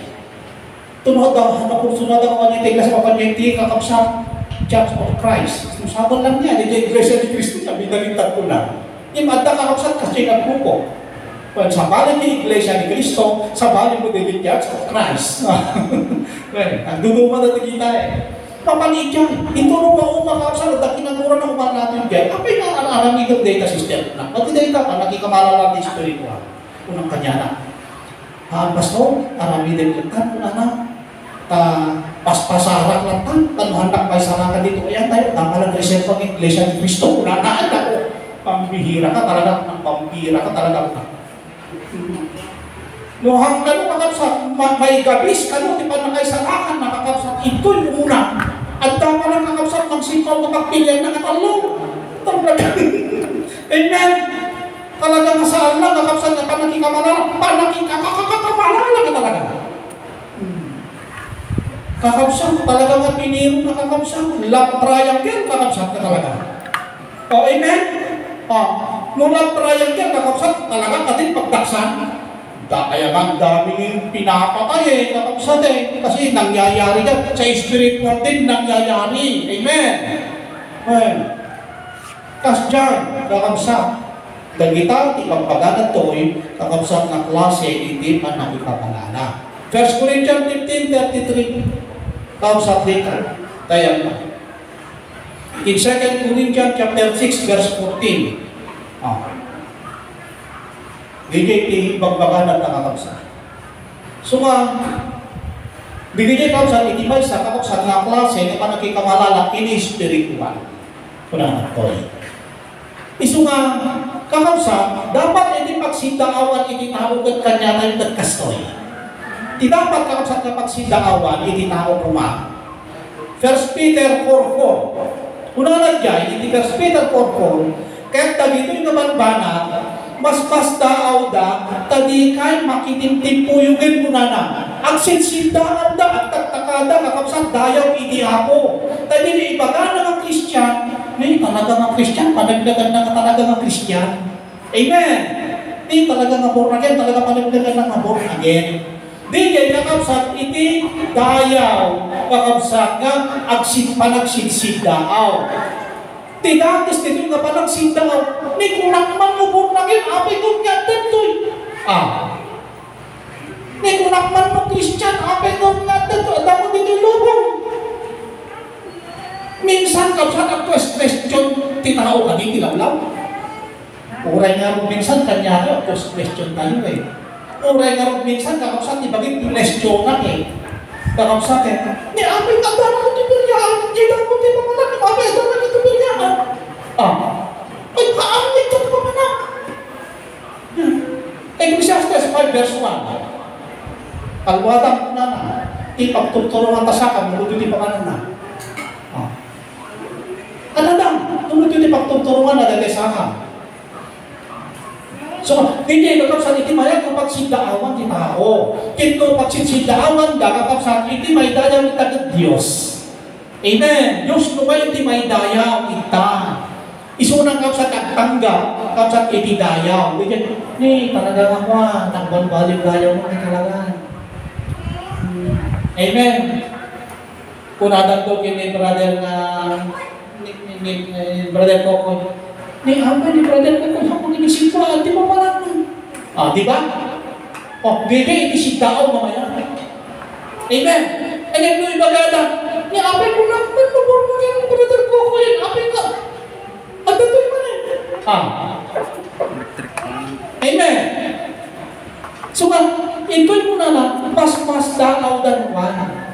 Tunod na kursunada mapaniti iglesia, mapaniti kakapsat, Church of Christ. Sabon lang niya, iti iglesia ni Kristo, sabi dalitan ko lang. Yung mata kakapsat kasi nagpupo. Well, sa balik ni iglesia ni Kristo, sa balik mo din Church of Christ. Well, nagduduman natin kita eh. Papanig yan. Ito nung kakapsat, at kinagura ng uman natin dyan. Apa yung aramidong data system na? Pati-data pa, nagkikamala natin spiritual. Unang kanya na. Pastor, aramidong ikan, una na. Paspasarak lang tan, tanuhan lang may sarakan dito. Ayan tayo, tamalang reserve ang iglesia ni Kristo. Una na, pambihira ka talaga. Pambihira ka talaga. Nuhang kanu kakabsat, may gabis kanu, di pa nakaisalakan na kakabsat, ito'y una. At tama lang kakabsat, magsipaw kapagpilihan na katalo. Amen. Talagang saan lang kakabsat na panakikamalala, panakikamalala ka talaga. Kakabsat, talagang at piniro na kakabsat, love triangle kakabsat ka talaga. O, amen? O, nung love triangle kakabsat, talagang kating pagdaksan. Kaya nga daming pinapatay kakabsat kasi nangyayari yan. Sa spiritual din nangyayari. Amen? Amen. Kas dyan, kakabsat, dagita, ipagpagagat to'y kakabsat na klase, hindi pa nakipapalala. 1 Corinthians 15:33, kakabsat dito, tayo na. In 2 Corinthians chapter 6, verse 14, bigay ibagbaganat na kakabsat. So bigay kakabsat, itibay sa kakabsat na klase na panakikamalala, ini spiritual. Kunang to'y. Isu nga, kakabsat, dapat hindi pagsindaawan itinawag kanya na yung nagkastoy. Di dapat kakabsat na pagsindaawan itinawag kuma. 1 Peter 4:4. Una nagyay, hindi 1 Peter 4:4, kahit dagito yung naman mas daaw da, tadi kay makitimtimpuyugin mo na. Ang sinsindaan da, at taktakada, kakabsat, dayaw itihapo. Tadi ni ibaga na ng Christian, may talaga ng Christian, panagdagan na talaga ng Christian. Amen! Di talaga nga born again, talaga panagdagan na born again. Di kay kakabsat, iti dayaw, kakabsat nga, panagsinsid daaw. Tidatis dito nga palang sindaw, ni kunakman mo born again, apay doon nga datoy. Ni kunakman mo Christian, apay doon nga datoy, damo dito lubong. Minsan kapsat ang question, tinao ka din tilablaw. Uray nga rin minsan, kanya ang question tayo Uray nga rin minsan, kakapsat, ibagin question na kakapsat ni apay ka dano ko tibiryaan, ilang ko tibamanag, apay dano ko tibiryaan. Ay, kaamit ka tibamanag. Ecclesiastes 5 verse 1. Kalwadang na ipagtutulungan ka sa akin, mulod yung tibamanag na. Ano lang, mulod yung ipagtutulungan na dali sa akin. So, hindi kakabsat iti maya kapag sindaawan ti tao. Kito pag sindaawan da kakabsat iti may dayaw ita ket Dios. Amen. Dios no kayo iti may dayaw ita. Isunang kapsat at tanggap, kapsat iti dayaw. Ni talaga nga mo, nagbanbaliw dayaw mo ni talaga. Amen. Kunadan ko kini brother na brother Coco. Ni apa ni brother ko kung ako inisimpa, di ba parang di ba? Bigay inisitao mamaya. Amen. And then yung bagada, ni apa ko lang, pagpapor mo yung brother ko ko yun, apa ka? At ito yung Amen. So ito yung muna na, mas daaw dan one.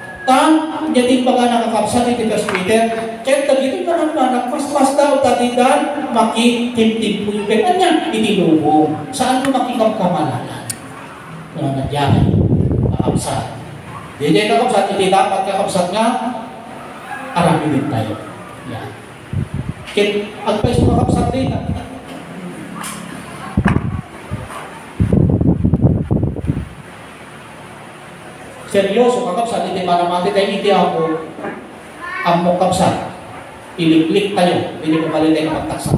Jadi baga nakakapsat iti Peter, kahit dagito naman mas daw tatidan, makitimtim po yung kanya, itinubong. Saan mo makikapkamalanan? Wala na dyan, kakapsat. Hindi kakapsat, hindi dapat kakapsat nga, arami din tayo. Yan. Kahit agpais mo kakapsat din, seryoso kakapsat, hindi maramati tayo hindi ako ang mong kapsat. Iliklik tayo, hindi ko pala tayo magtaksa.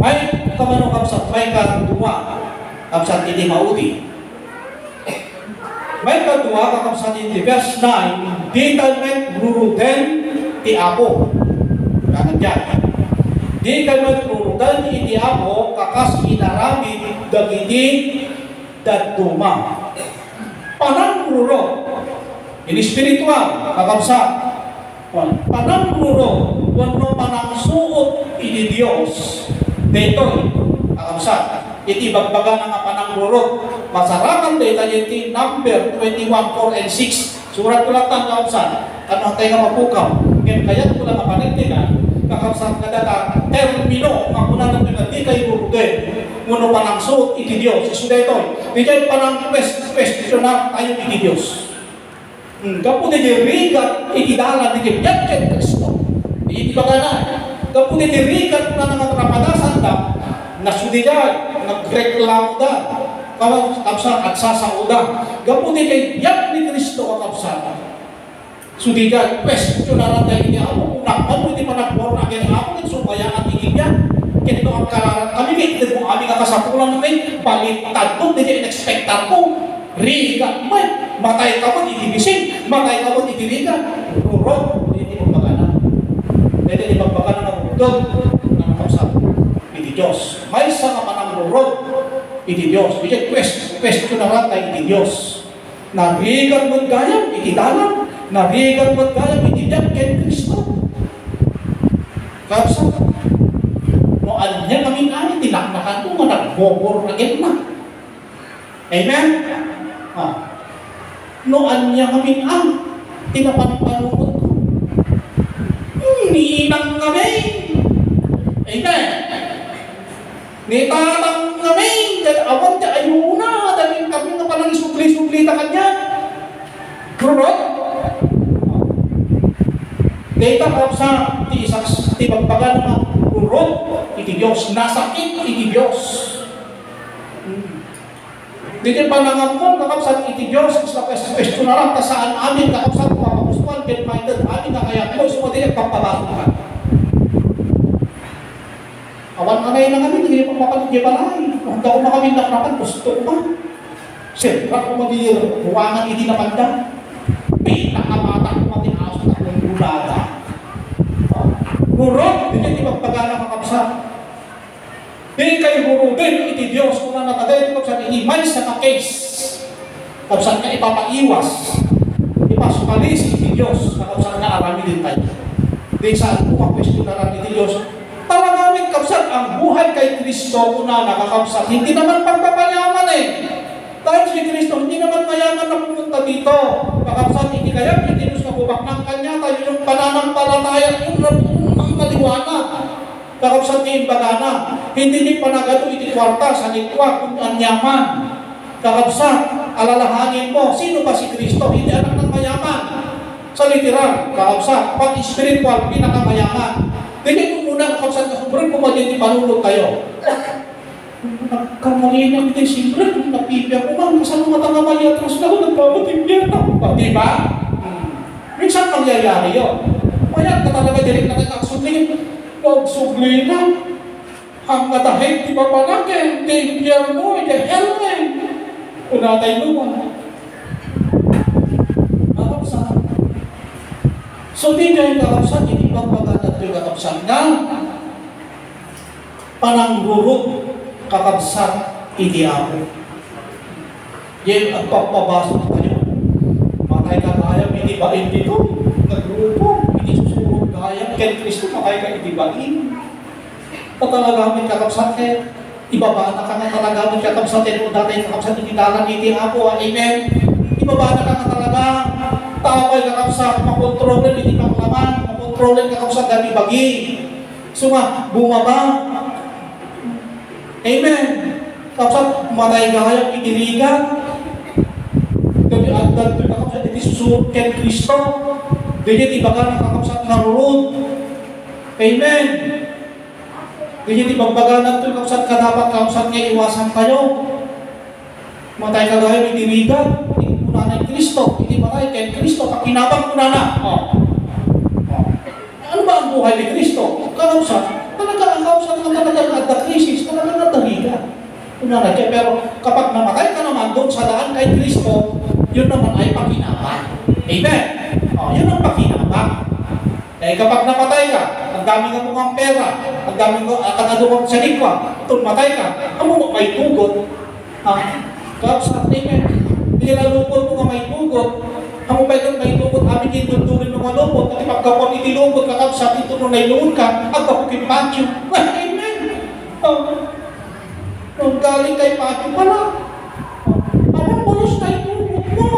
May kamanong kapsat, may kadua, kapsat hindi maudi. May kadua, kakapsat hindi, verse 9, di kalmet ruruden ti apo. Kanan dyan. Di kalmet ruruden iti apo, kakas inarami dagiti datuma. Panangruro. Ini spiritual, kakabsat. Panangruro, wano panangsuot ini Dios. Dito, kakabsat. Iti bagbaga nga panangruro. Masarakan dito iti number 21, 4 and 6. Surat kulatan kakabsat. Ano tayo nga mapukaw. Kaya ko lang mapanintigan. kakabsat nga data, termino, makunan natin na di kayo rurugay. Muno panang suot, iti Diyos. Isudeto, di kayo panang question na tayo iti Diyos. Kapo di kayo rigat, iti dalan, di kayo yakin Kristo. Iti bagana. Kapo di kayo rigat na nangatrapadasan da, nasudiyan, nagreklamo da, kakabsat at sasauda. Kapo di kayo yak ni Kristo kakabsat. Sudigan, question na lang dahil niya ako, kung hindi pa nag-born again ako, sumaya at ikigyan. Kaya ito ang kalaran kami, hindi mo aming kasapulan namin, baliktad ko, hindi in-expectan ko. Riga, matay ka mo, itibising, matay ka mo, itirigan. Rurot, hindi mo magana. Hindi mo magana ng rurot, na nakapsap. Iti Diyos. May sa kamanang rurot, iti Diyos. Iti question na lang tayo, iti Diyos. Narigan mo't gayam, iti dalam. Narigan mo't gayam, iti dyan, kay Kristo. Kapsa, noan niya kaming ani, tinaknakan ko, nag-bobor na na. Amen? Noan niya kaming ani, tinapanpanunod ko. Ninang kami. Amen? Nitanang kami, awan niya ayuna, dahil kami na palang isupli-suplita kanya. Rurot? Data kapsa, ti isas, ti pagpagan na rurot, iti Diyos, nasakit, iti Diyos. Dito panangam mo, kakapsat iti Diyos, sa question na lang, saan amin, kakapsat, kapapustuan, get-minded, amin na kaya mo, sumati ang pampabago ka. Awan ka na yun na kami, hindi pa makaligya balay. Kung daw na kami nakrapan, gusto ko pa. Siyempre, kung mag-iir, huwangan hindi na panda. Pinakamatang ko matinaas na kung gulada. Hurot, hindi magpagana kakapsat. Di kayo hurugin, iti Diyos, kung na nakagay, kakapsat, inimay sa ka-case. Kakapsat ka ipapaiwas. Ipasukalis, iti Diyos, kakapsat na arami din tayo. Di saan po ang question na rin, iti Diyos, talagamit kapsat ang buhay kay Kristo una nakakapsat. Hindi naman pagpapayaman eh. Dahil si Kristo, hindi naman mayaman na pumunta dito. Kakapsat, hindi kaya pitinus na bubak ng kanya. Tayo yung pananampalataya, yung ang maliwanag. Kakapsat niya yung bagana. Hindi niya panagado iti kwarta sa likwa kung anyaman. Kakapsat, alalahanin mo, sino ba si Kristo? Hindi anak ng mayaman. Sa literal, kakapsat, pag-spiritual, pinakamayaman. Hindi mo muna kapsat na sobrang pumadyan di panulog kayo. Nagkamali ng desimbre, kung napipya ko man, saan mo matangamali at ras na ako, nagpapatimpyan ako. Diba? Minsan mangyayari yun. Kaya ka talaga direct na nagkaksublin. Huwag sublinan. Ang matahig, di ba panakin? Timpyan mo, di helmen. Unatay luman. Kakapsat. So, di na yung kakapsat, hindi pagpagkat yung kakapsat na pananggurot kakapsat hindi ako. Yan ang pagpabasok kayo. Matay ka kaya, hindi bain dito. Nagrupo, hindi susunod kaya. Kaya Kristo, matay ka, hindi bain. Patalagamit kakapsat kayo. Ibaba na ka nga talagamit kakapsat kayo. Kung dati yung kakapsat, hindi dalang hindi ako. Amen. Ibaba na ka nga talaga. Tapay kakapsat, makontrolin, hindi kang laman. Makontrolin kakapsat, dami bagi. So nga, bumaba. Amen. Kakapsat, matay kaya, itirigan. Dati agad, kakapsat, hindi susunod kay Kristo. Dili iba ka ng kakapsat na rurod. Amen. Dili ibagbaga na ito, kakapsat ka dapat kakapsat nga iwasan kayo. Matay kaya, itirigan. Unanay Kristo, hindi matay kay Kristo, pakinabang mo na. Ano ba ang buhay ni Kristo? Kakapsat, talaga ang kakapsat na talaga at the crisis, talaga nataliga. Unanay kaya, pero kapag namatay ka naman doon sa daan kay Kristo, yun naman ay pakinabang. Amen? Yun ang pakinabang. Eh kapag namatay ka, ang dami nga mong pera, ang dami mo, katadukot sa likwa, tumatay ka, mo may tugot. Kakapsat, amen. Nilalupot mo nga may tugot. Ang upay may tugot, amin itulturin mo nga lupot. At pagkapon itilupot, kakapsat, ito nung nailuon ka, ang kapukin patyo. Amen! Nung galing kay patyo pala, anong bulos na itugot mo?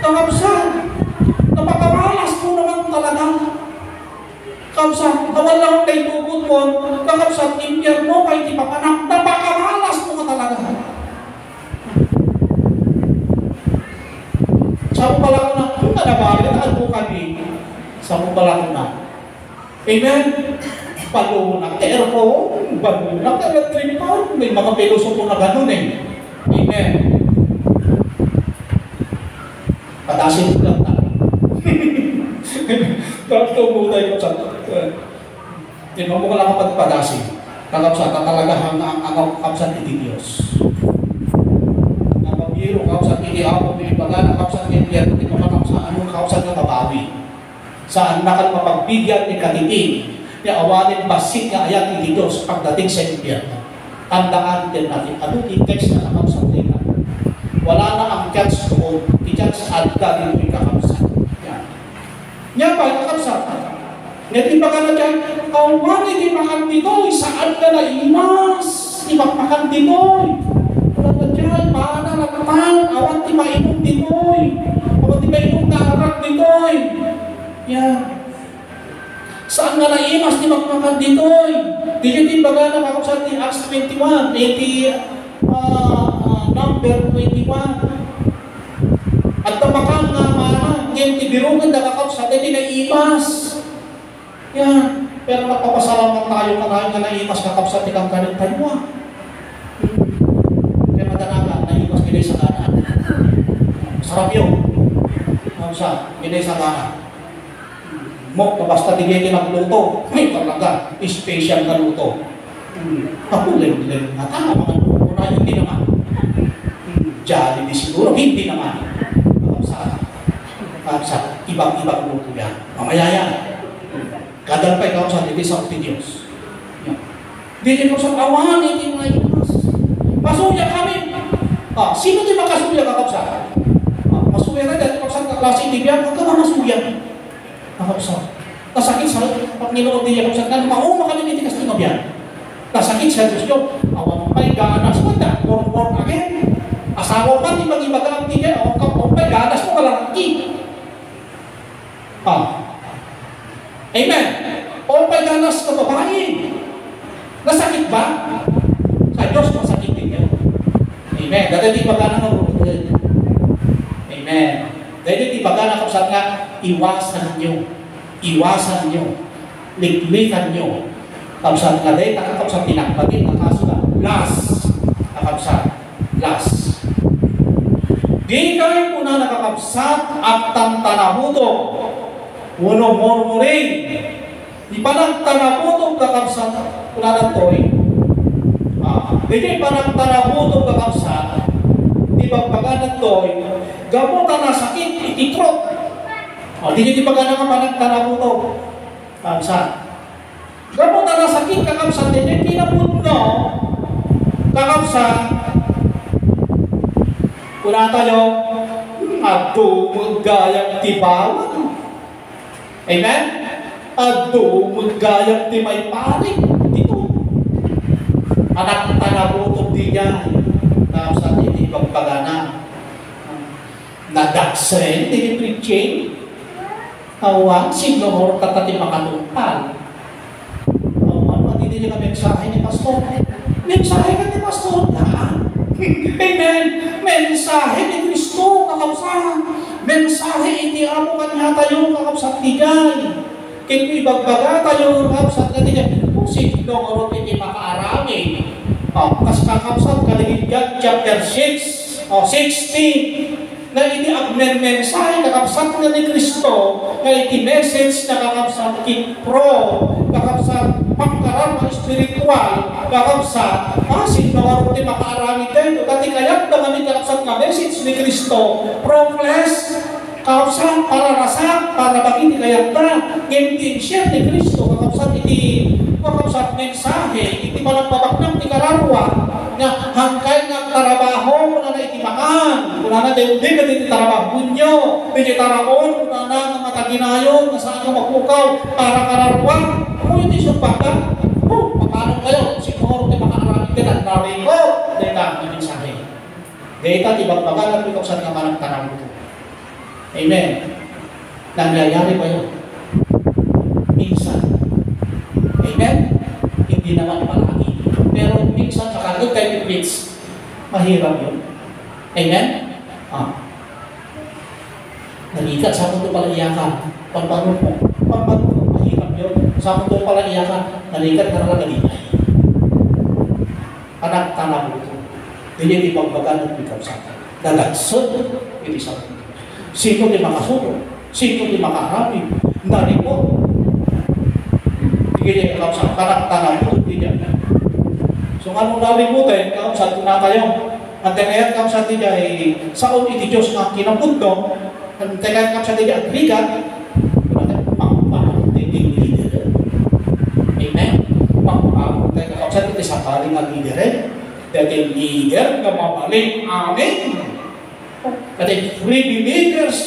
Kakapsat, napakamalas mo naman talaga. Kakapsat, nawala nabali, nakago kami sa kumpala na. Amen? Palunak, terpo, balunak, electrical, may mga pilosopo na ganun eh. Amen? Patasin ko lang tayo. Tumuto tayo sa tinan mo ka lang kapag padasin. Kakapsat, talaga ang kapsat iti Diyos. Biro kapsat ini ako may baga na kapsat ini at ito makapsat anong kapsat na kabawi saan nakal mapagbigyan ni katiting ni awanin basik nga ayat ni Diyos pagdating sa impyerno. Tandaan din natin ano yung text na kakapsat nila wala na ang chance doon i-chance adda din yung kakapsat yan pa yung kakapsat ngayon ba ka na dyan awanin di makan ditoy saan ka na imas di makan ditoy dyan, paana nagpang, awan ti mainong ditoy. Awan ti mainong naarap ditoy. Yan. Saan nga naimas ti magmakan ditoy? Di yun din baga na kakapsat ni Acts 21, number 21. At tamakang nga mana, ngayon ti birugan na kakapsat, di naimas. Yan. Pero napapasalamat tayo kanahin nga naimas kakapsat ni kang kanin tayo. Sa kanan. Sarap yun. Ano siya? Hindi sa kanan. Mo, basta digay kinagluto. May talaga, special na luto. Ako, len-len. Tama mga luto na, hindi naman. Jollibee siguro, hindi naman. Sa ibang-ibang luto yan. Mamaya yan. Kadal pa ikaw sa hindi sa uti Diyos. Hindi ikaw sa awan, hindi mga imas. Masuya kami. Sino di makasuya kakapsat? Masuya na dahil kakapsat na klase ibigyan, huwag ka ba masuya? Kakapsat. Nasakit sa Panginoon din kakapsat na mauma kami niti kasi ngabyan. Nasakit sa Diyos nyo, awan pa'y ganas mo, born again. Asawa pa, di mag-ibaga ang tigay, awan pa'y ganas mo, malalaki. Amen. Awan pa'y ganas ka babae. Nasakit ba? Sa Diyos, masakit din yan. Amen. Dahil di baga na marunod. Amen. Dahil di baga na kapsat nga, iwasan nyo. Iwasan nyo. Liklikan nyo. Kapsat nga dahil nakakapsat pinagpagin. Nakaso na. Last. Nakapsat. Last. Di kayo po na nakakapsat at tantanahuto. Uno murmuring. Di pa nagtanahuto kakapsat. Kuna na to'y. Hindi pa nagtanabutong kakapsat, di ba pagkanan to'y, gamutan na sakit, ititrot. Di ba ka naman nagtanabutong kakapsat. Gamutan na sakit, kakapsat, hindi pinaputno, kakapsat. Kuna tayo, ado magayang tibawan. Amen? Ado magayang timay parik. Anak tanabutog di niya sa hindi pagpagana nadaksen, hindi preaching awan, siglo tatati makatumpal hindi niya ka mensahe ni pastor mensahe ka ni pastor amen, mensahe ni Kristo kakapsat mensahe hindi amo kanya tayo kakapsat tigay kaya ibagbaga tayo kakapsat kanya siglo oron hindi makaarami. Kas kakapsat kaligyan chapter 6 o 16 na ini agmen mensahe kakapsat na ni Kristo na iti message na kakapsat pro kakapsat pangkaram na spiritual kakapsat siglo oron hindi makaarami tayo dati kaya't na kami kakapsat na message ni Kristo pro-flesh kakapsat para rasak para bagiti kaya't na ngayon share ni Kristo kakapsat iti kakapsat mensahe, iti malang babaknang ti kararwa, nga hangkay nga tarabaho, kuna na iti makan, kuna na di ka iti tarabaho nyo, iti taraon, kuna na nga mataginayon, nga saan ka magpukaw, para kararwa, kung iti sumpaka, paano kayo, siguro ti makaarami ka, nariko, dita ang mensahe. Dita, ibang baga, kakapsat nga malang tarabaho. Amen. Nangyayari ba yun? Minsan. Amen? Hindi naman palagi. Pero minsan, kakagod tayo ni Prince, mahirap yun. Amen? Nalikat, sa mundo pala iyakan. Pagbangon mo. Pagbangon mo, mahirap yun. Sa mundo pala iyakan. Nalikat ka na nalipay. Anak tanah mo ito. Hindi ipagbagan at ikapsakan. Dalagsod, iti sa mundo. Sino di makasulo? Sino di makaharapin? Dari po. Hindi niya ikapsakan. Anak tanah mo ito. Hindi niya. So anong nalimutin, kausap na tayo. Ang tengayat kausap niya ay saon iti Diyos na kinapunto. Ang tengayat kausap niya at ligat. Pang-pang-titing leader. Amen? Pang-pang-titing kausap niya sa paling ang leader. Dati leader na mabalik. Amen? Dati free believers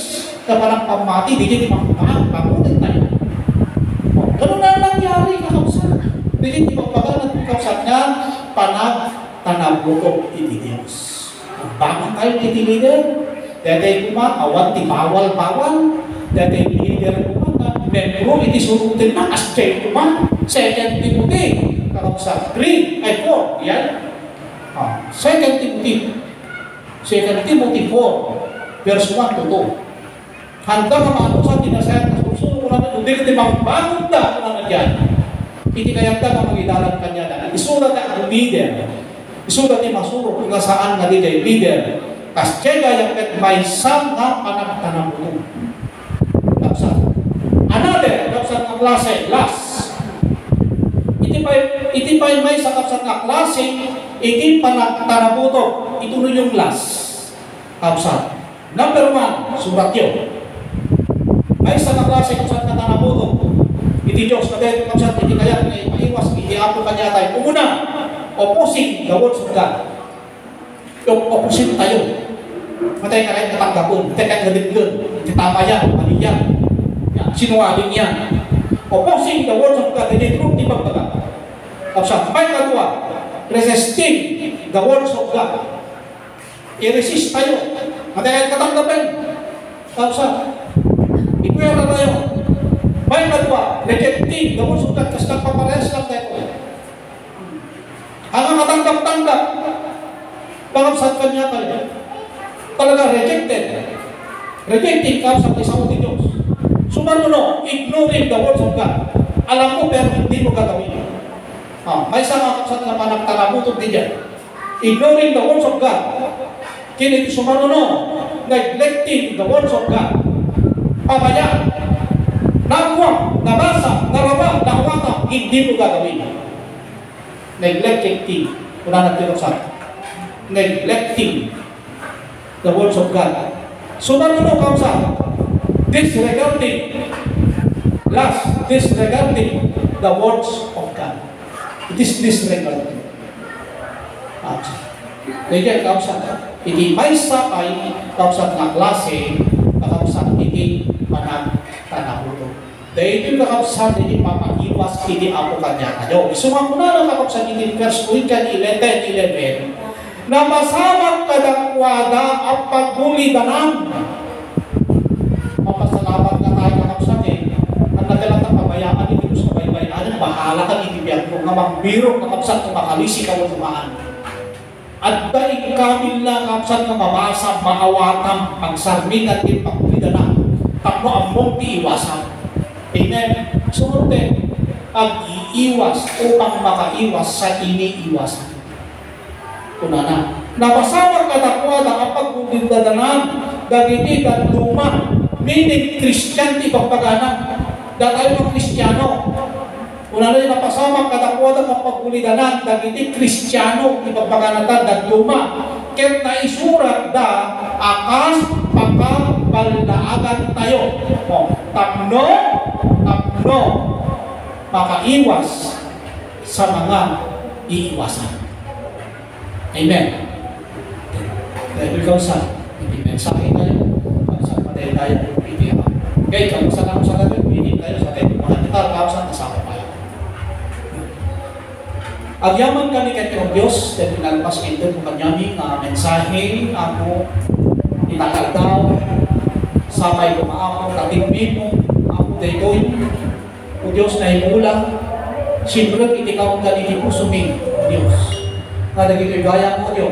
na parang pamati. Hindi niya pang-pang-pangunan tayo. Ganun na nangyari kausap. Hindi magpagalan ng kausap niya, panag-tanabukog iti Diyos. Bangan tayo iti leader, dati kumakawan, ti bawal-bawal, dati leader kumaka, membro iti surutin na astray kumak, 2 Timothy, kausap 3, ay 4, yan. 2 Timothy 4, verse 1 to 2. Handa ka maanusan, tinasayang kasusunod ko namin, hindi ka timang-bangon na ako naman yan. Hindi kaya ka magidalan kanya na. Isulat na ang leader. Isulat ni masuro kung nasaan nga leader. Kasi kaya may isang na panagtanang mo. Kapsa. Another, kapsa na klase, last. Iti pa may sa kapsa na klase, iti panagtanang mo to. Ito nun yung last. Kapsa. Number 1, surat yun. May sa klase kapsa na tanang mo to. Iti Diyos, kadahil kapsat, iti kaya na maiwas, iti apo kanya tayo. Una, opposing the words of God. Opposing tayo. Matay ka kahit katanggapon, matay kahit gaditgan, iti tama yan, mali yan, sinuwaling yan. Opposing the words of God, iti truth, di pagbaga. Kapsat, may kadua, resisting the words of God. I-resist tayo. Matay kahit katanggapin. Kapsat, ikwera tayo. May kadua, rejecting the words of God, kasi nagpaparehas lang tayo. Ang katanggap-tanggap, pangapsat kanya tayo. Talaga rejected. Rejecting ka sa isang Diyos. Sumaruno, ignoring the words of God. Alam mo pero hindi mo gagawin. May isang kapsat na panagtalamutot din dyan. Ignoring the words of God. Kiniti sumaruno, neglecting the words of God. Pamaya, nakuha, nabasa, naraba, nakuwata, hindi mo gagawin. Neglecting. Una nagtinusan. Neglecting the words of God. Sumaruno kausa. Disregarding. Last, disregarding the words of God. It is disregarding. Kaya kausa. Hindi may sakay kausa na klase kausa hindi panagtanahuto. Dahil yung kakapsan, hindi mapahiwas, hindi ako kanya kayo. Isumang ko na lang kakapsan, hindi verse 11, na masamang kadakwada at pagbulidanan. Mapasalamat na tayo kakapsan ang nagalang na pabayaan, hindi ko sa baybayan, bahala ka itibiyag mo, nga magbiro kakapsan kung makalisi ka o tumaan. At dahil kami lang kakapsan nga mabasa, maawatang, pagsarmin at pagbulidanan, tapno ang mong iiwasan. Amen. Sunod pag-iiwas upang makaiwas sa iniiwasan. Una na. Napasawag kadakwada ang pagbulidanan dagiti dan luma. Meaning Christian ti pagpaganan. Dahil mga Kristiyano. Una na napasawag kadakwada ang pagbulidanan dagiti Kristiyano ti pagpaganan dan luma. Ket na isurat da akas pagkabalaagan tayo. Tapno makaiwas sa mga iiwasan. Amen. Dahil ikaw sa mensahe tayo, sa patay tayo, pwede ka. Kaya ikaw sa natin, pwede tayo sa tayo. Mga kita, kausan, kasama tayo. Agyaman kami kanyang Diyos, dahil pinagpas ito kung kanyami na mensahe, ako, itakagdaw, sabay kumaako, katingmin mo, ako daytoy, o Diyos na imulang, siyempre itikaw ka nito suming, Diyos. Kada gaya mo, Diyos.